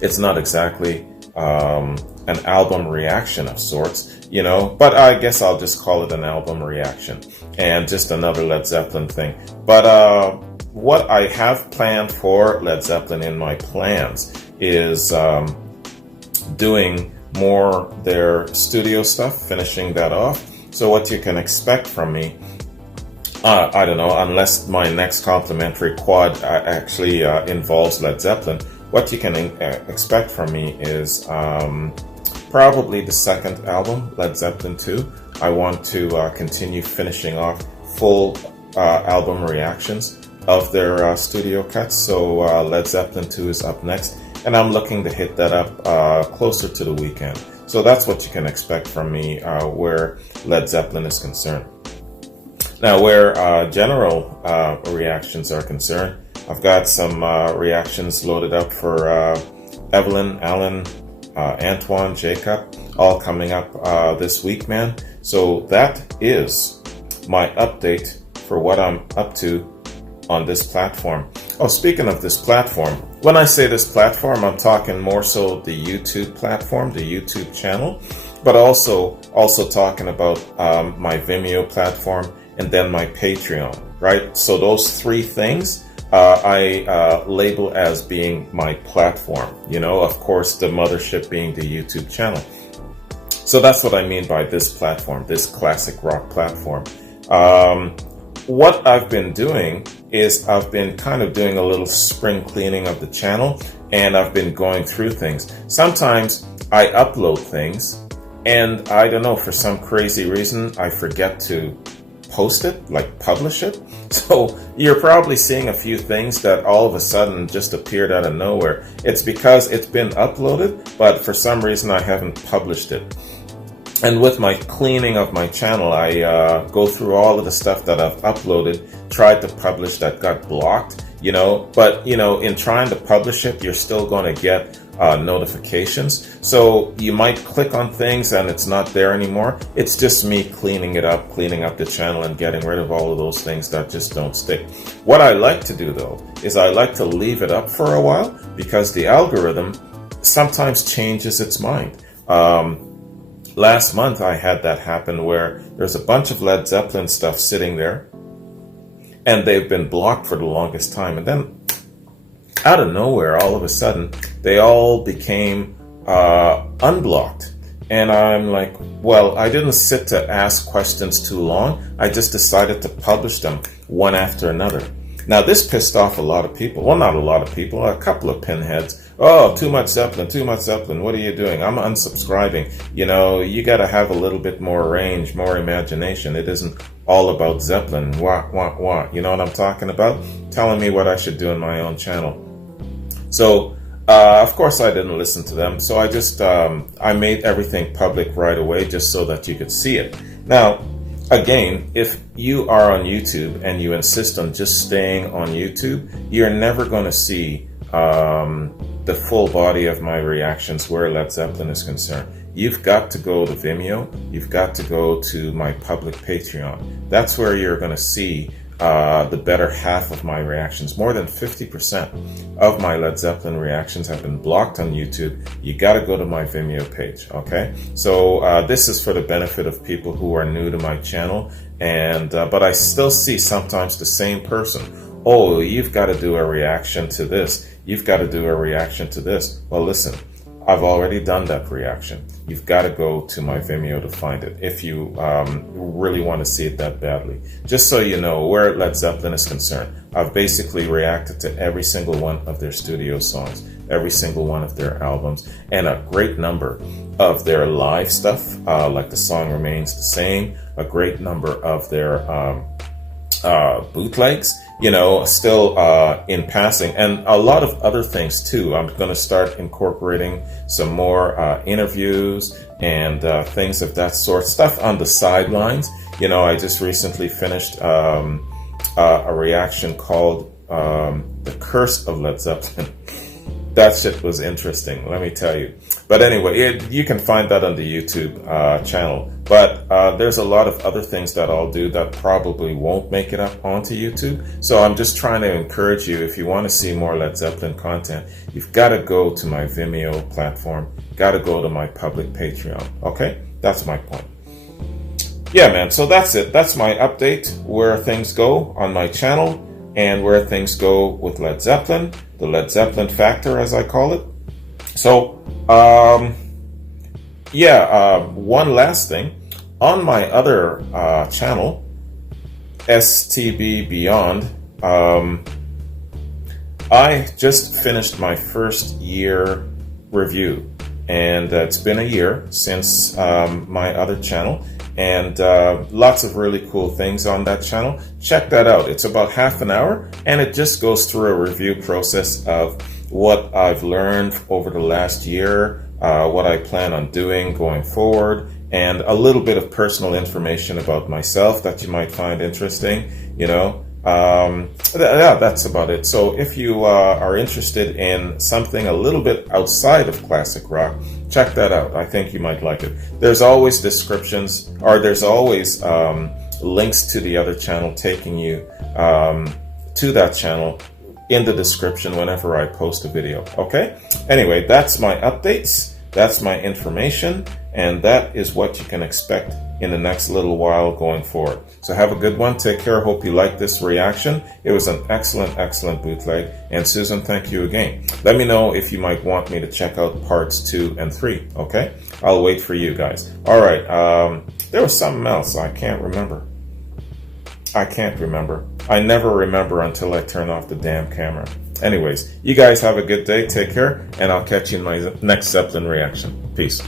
It's not exactly an album reaction of sorts, you know, but I guess I'll just call it an album reaction and just another Led Zeppelin thing. But what I have planned for Led Zeppelin in my plans is doing more their studio stuff, finishing that off. So what you can expect from me, I don't know, unless my next complimentary quad actually involves Led Zeppelin, what you can expect from me is probably the second album, Led Zeppelin 2. I want to continue finishing off full album reactions of their studio cuts. So Led Zeppelin 2 is up next, and I'm looking to hit that up closer to the weekend. So that's what you can expect from me where Led Zeppelin is concerned. Now, where general reactions are concerned, I've got some reactions loaded up for Evelyn, Alan, Antoine, Jacob, all coming up this week, man. So that is my update for what I'm up to on this platform. Oh, speaking of this platform, when I say this platform, I'm talking more so the YouTube platform, the YouTube channel, but also talking about my Vimeo platform and then my Patreon, right? So those three things I label as being my platform, you know, of course, the mothership being the YouTube channel. So that's what I mean by this platform, this classic rock platform. what I've been doing is I've been kind of doing a little spring cleaning of the channel, and I've been going through things. Sometimes I upload things and I don't know, for some crazy reason, I forget to post it, like publish it. So you're probably seeing a few things that all of a sudden just appeared out of nowhere. It's because it's been uploaded, but for some reason I haven't published it. And with my cleaning of my channel, I go through all of the stuff that I've uploaded, tried to publish that got blocked, but in trying to publish it, you're still going to get notifications. So you might click on things and it's not there anymore. It's just me cleaning up the channel and getting rid of all of those things that just don't stick. What I like to do though, is I like to leave it up for a while, because the algorithm sometimes changes its mind. Last month I had that happen where there's a bunch of Led Zeppelin stuff sitting there and they've been blocked for the longest time, and then out of nowhere, all of a sudden, they all became unblocked. And I'm like, well, I didn't sit to ask questions too long. I just decided to publish them one after another. Now, this pissed off a lot of people. Well, not a lot of people, a couple of pinheads. Oh, too much Zeppelin. What are you doing? I'm unsubscribing. You got to have a little bit more range, more imagination. It isn't all about Zeppelin. Wah. You know what I'm talking about? Telling me what I should do in my own channel. So, of course, I didn't listen to them. So I just, I made everything public right away just so that you could see it. Now, again, if you are on YouTube and you insist on just staying on YouTube, you're never going to see the full body of my reactions where Led Zeppelin is concerned. You've got to go to Vimeo. You've got to go to my public Patreon. That's where you're going to see the better half of my reactions. More than 50% of my Led Zeppelin reactions have been blocked on YouTube. You got to go to my Vimeo page, okay? So this is for the benefit of people who are new to my channel, and but I still see sometimes the same person. Oh, you've got to do a reaction to this. You've got to do a reaction to this. Well, listen, I've already done that reaction. You've got to go to my Vimeo to find it if you really want to see it that badly. Just so you know, where Led Zeppelin is concerned, I've basically reacted to every single one of their studio songs, every single one of their albums, and a great number of their live stuff, like The Song Remains the Same, a great number of their bootlegs, still in passing, and a lot of other things too. I'm going to start incorporating some more interviews and things of that sort, stuff on the sidelines. I just recently finished a reaction called The Curse of Led Zeppelin. That shit was interesting, let me tell you. But anyway, you can find that on the YouTube channel. But there's a lot of other things that I'll do that probably won't make it up onto YouTube. So I'm just trying to encourage you, if you want to see more Led Zeppelin content, you've got to go to my Vimeo platform, got to go to my public Patreon, okay? That's my point. Yeah, man, so that's it. That's my update, where things go on my channel and where things go with Led Zeppelin, the Led Zeppelin factor, as I call it. So, one last thing. On my other channel, STB Beyond, I just finished my first year review. And it's been a year since my other channel. And lots of really cool things on that channel. Check that out. It's about half an hour, and it just goes through a review process of what I've learned over the last year, what I plan on doing going forward, and a little bit of personal information about myself that you might find interesting. That's about it. So if you are interested in something a little bit outside of classic rock, check that out. I think you might like it. There's always descriptions, or there's always links to the other channel taking you to that channel in the description whenever I post a video. Okay? Anyway, that's my updates. That's my information. And that is what you can expect in the next little while going forward. So have a good one. Take care. Hope you liked this reaction. It was an excellent bootleg. And Susan, thank you again. Let me know if you might want me to check out parts 2 and 3. Okay? I'll wait for you guys. All right. There was something else. I can't remember. I can't remember. I never remember until I turn off the damn camera. Anyways, you guys have a good day. Take care, and I'll catch you in my next Zeppelin reaction. Peace.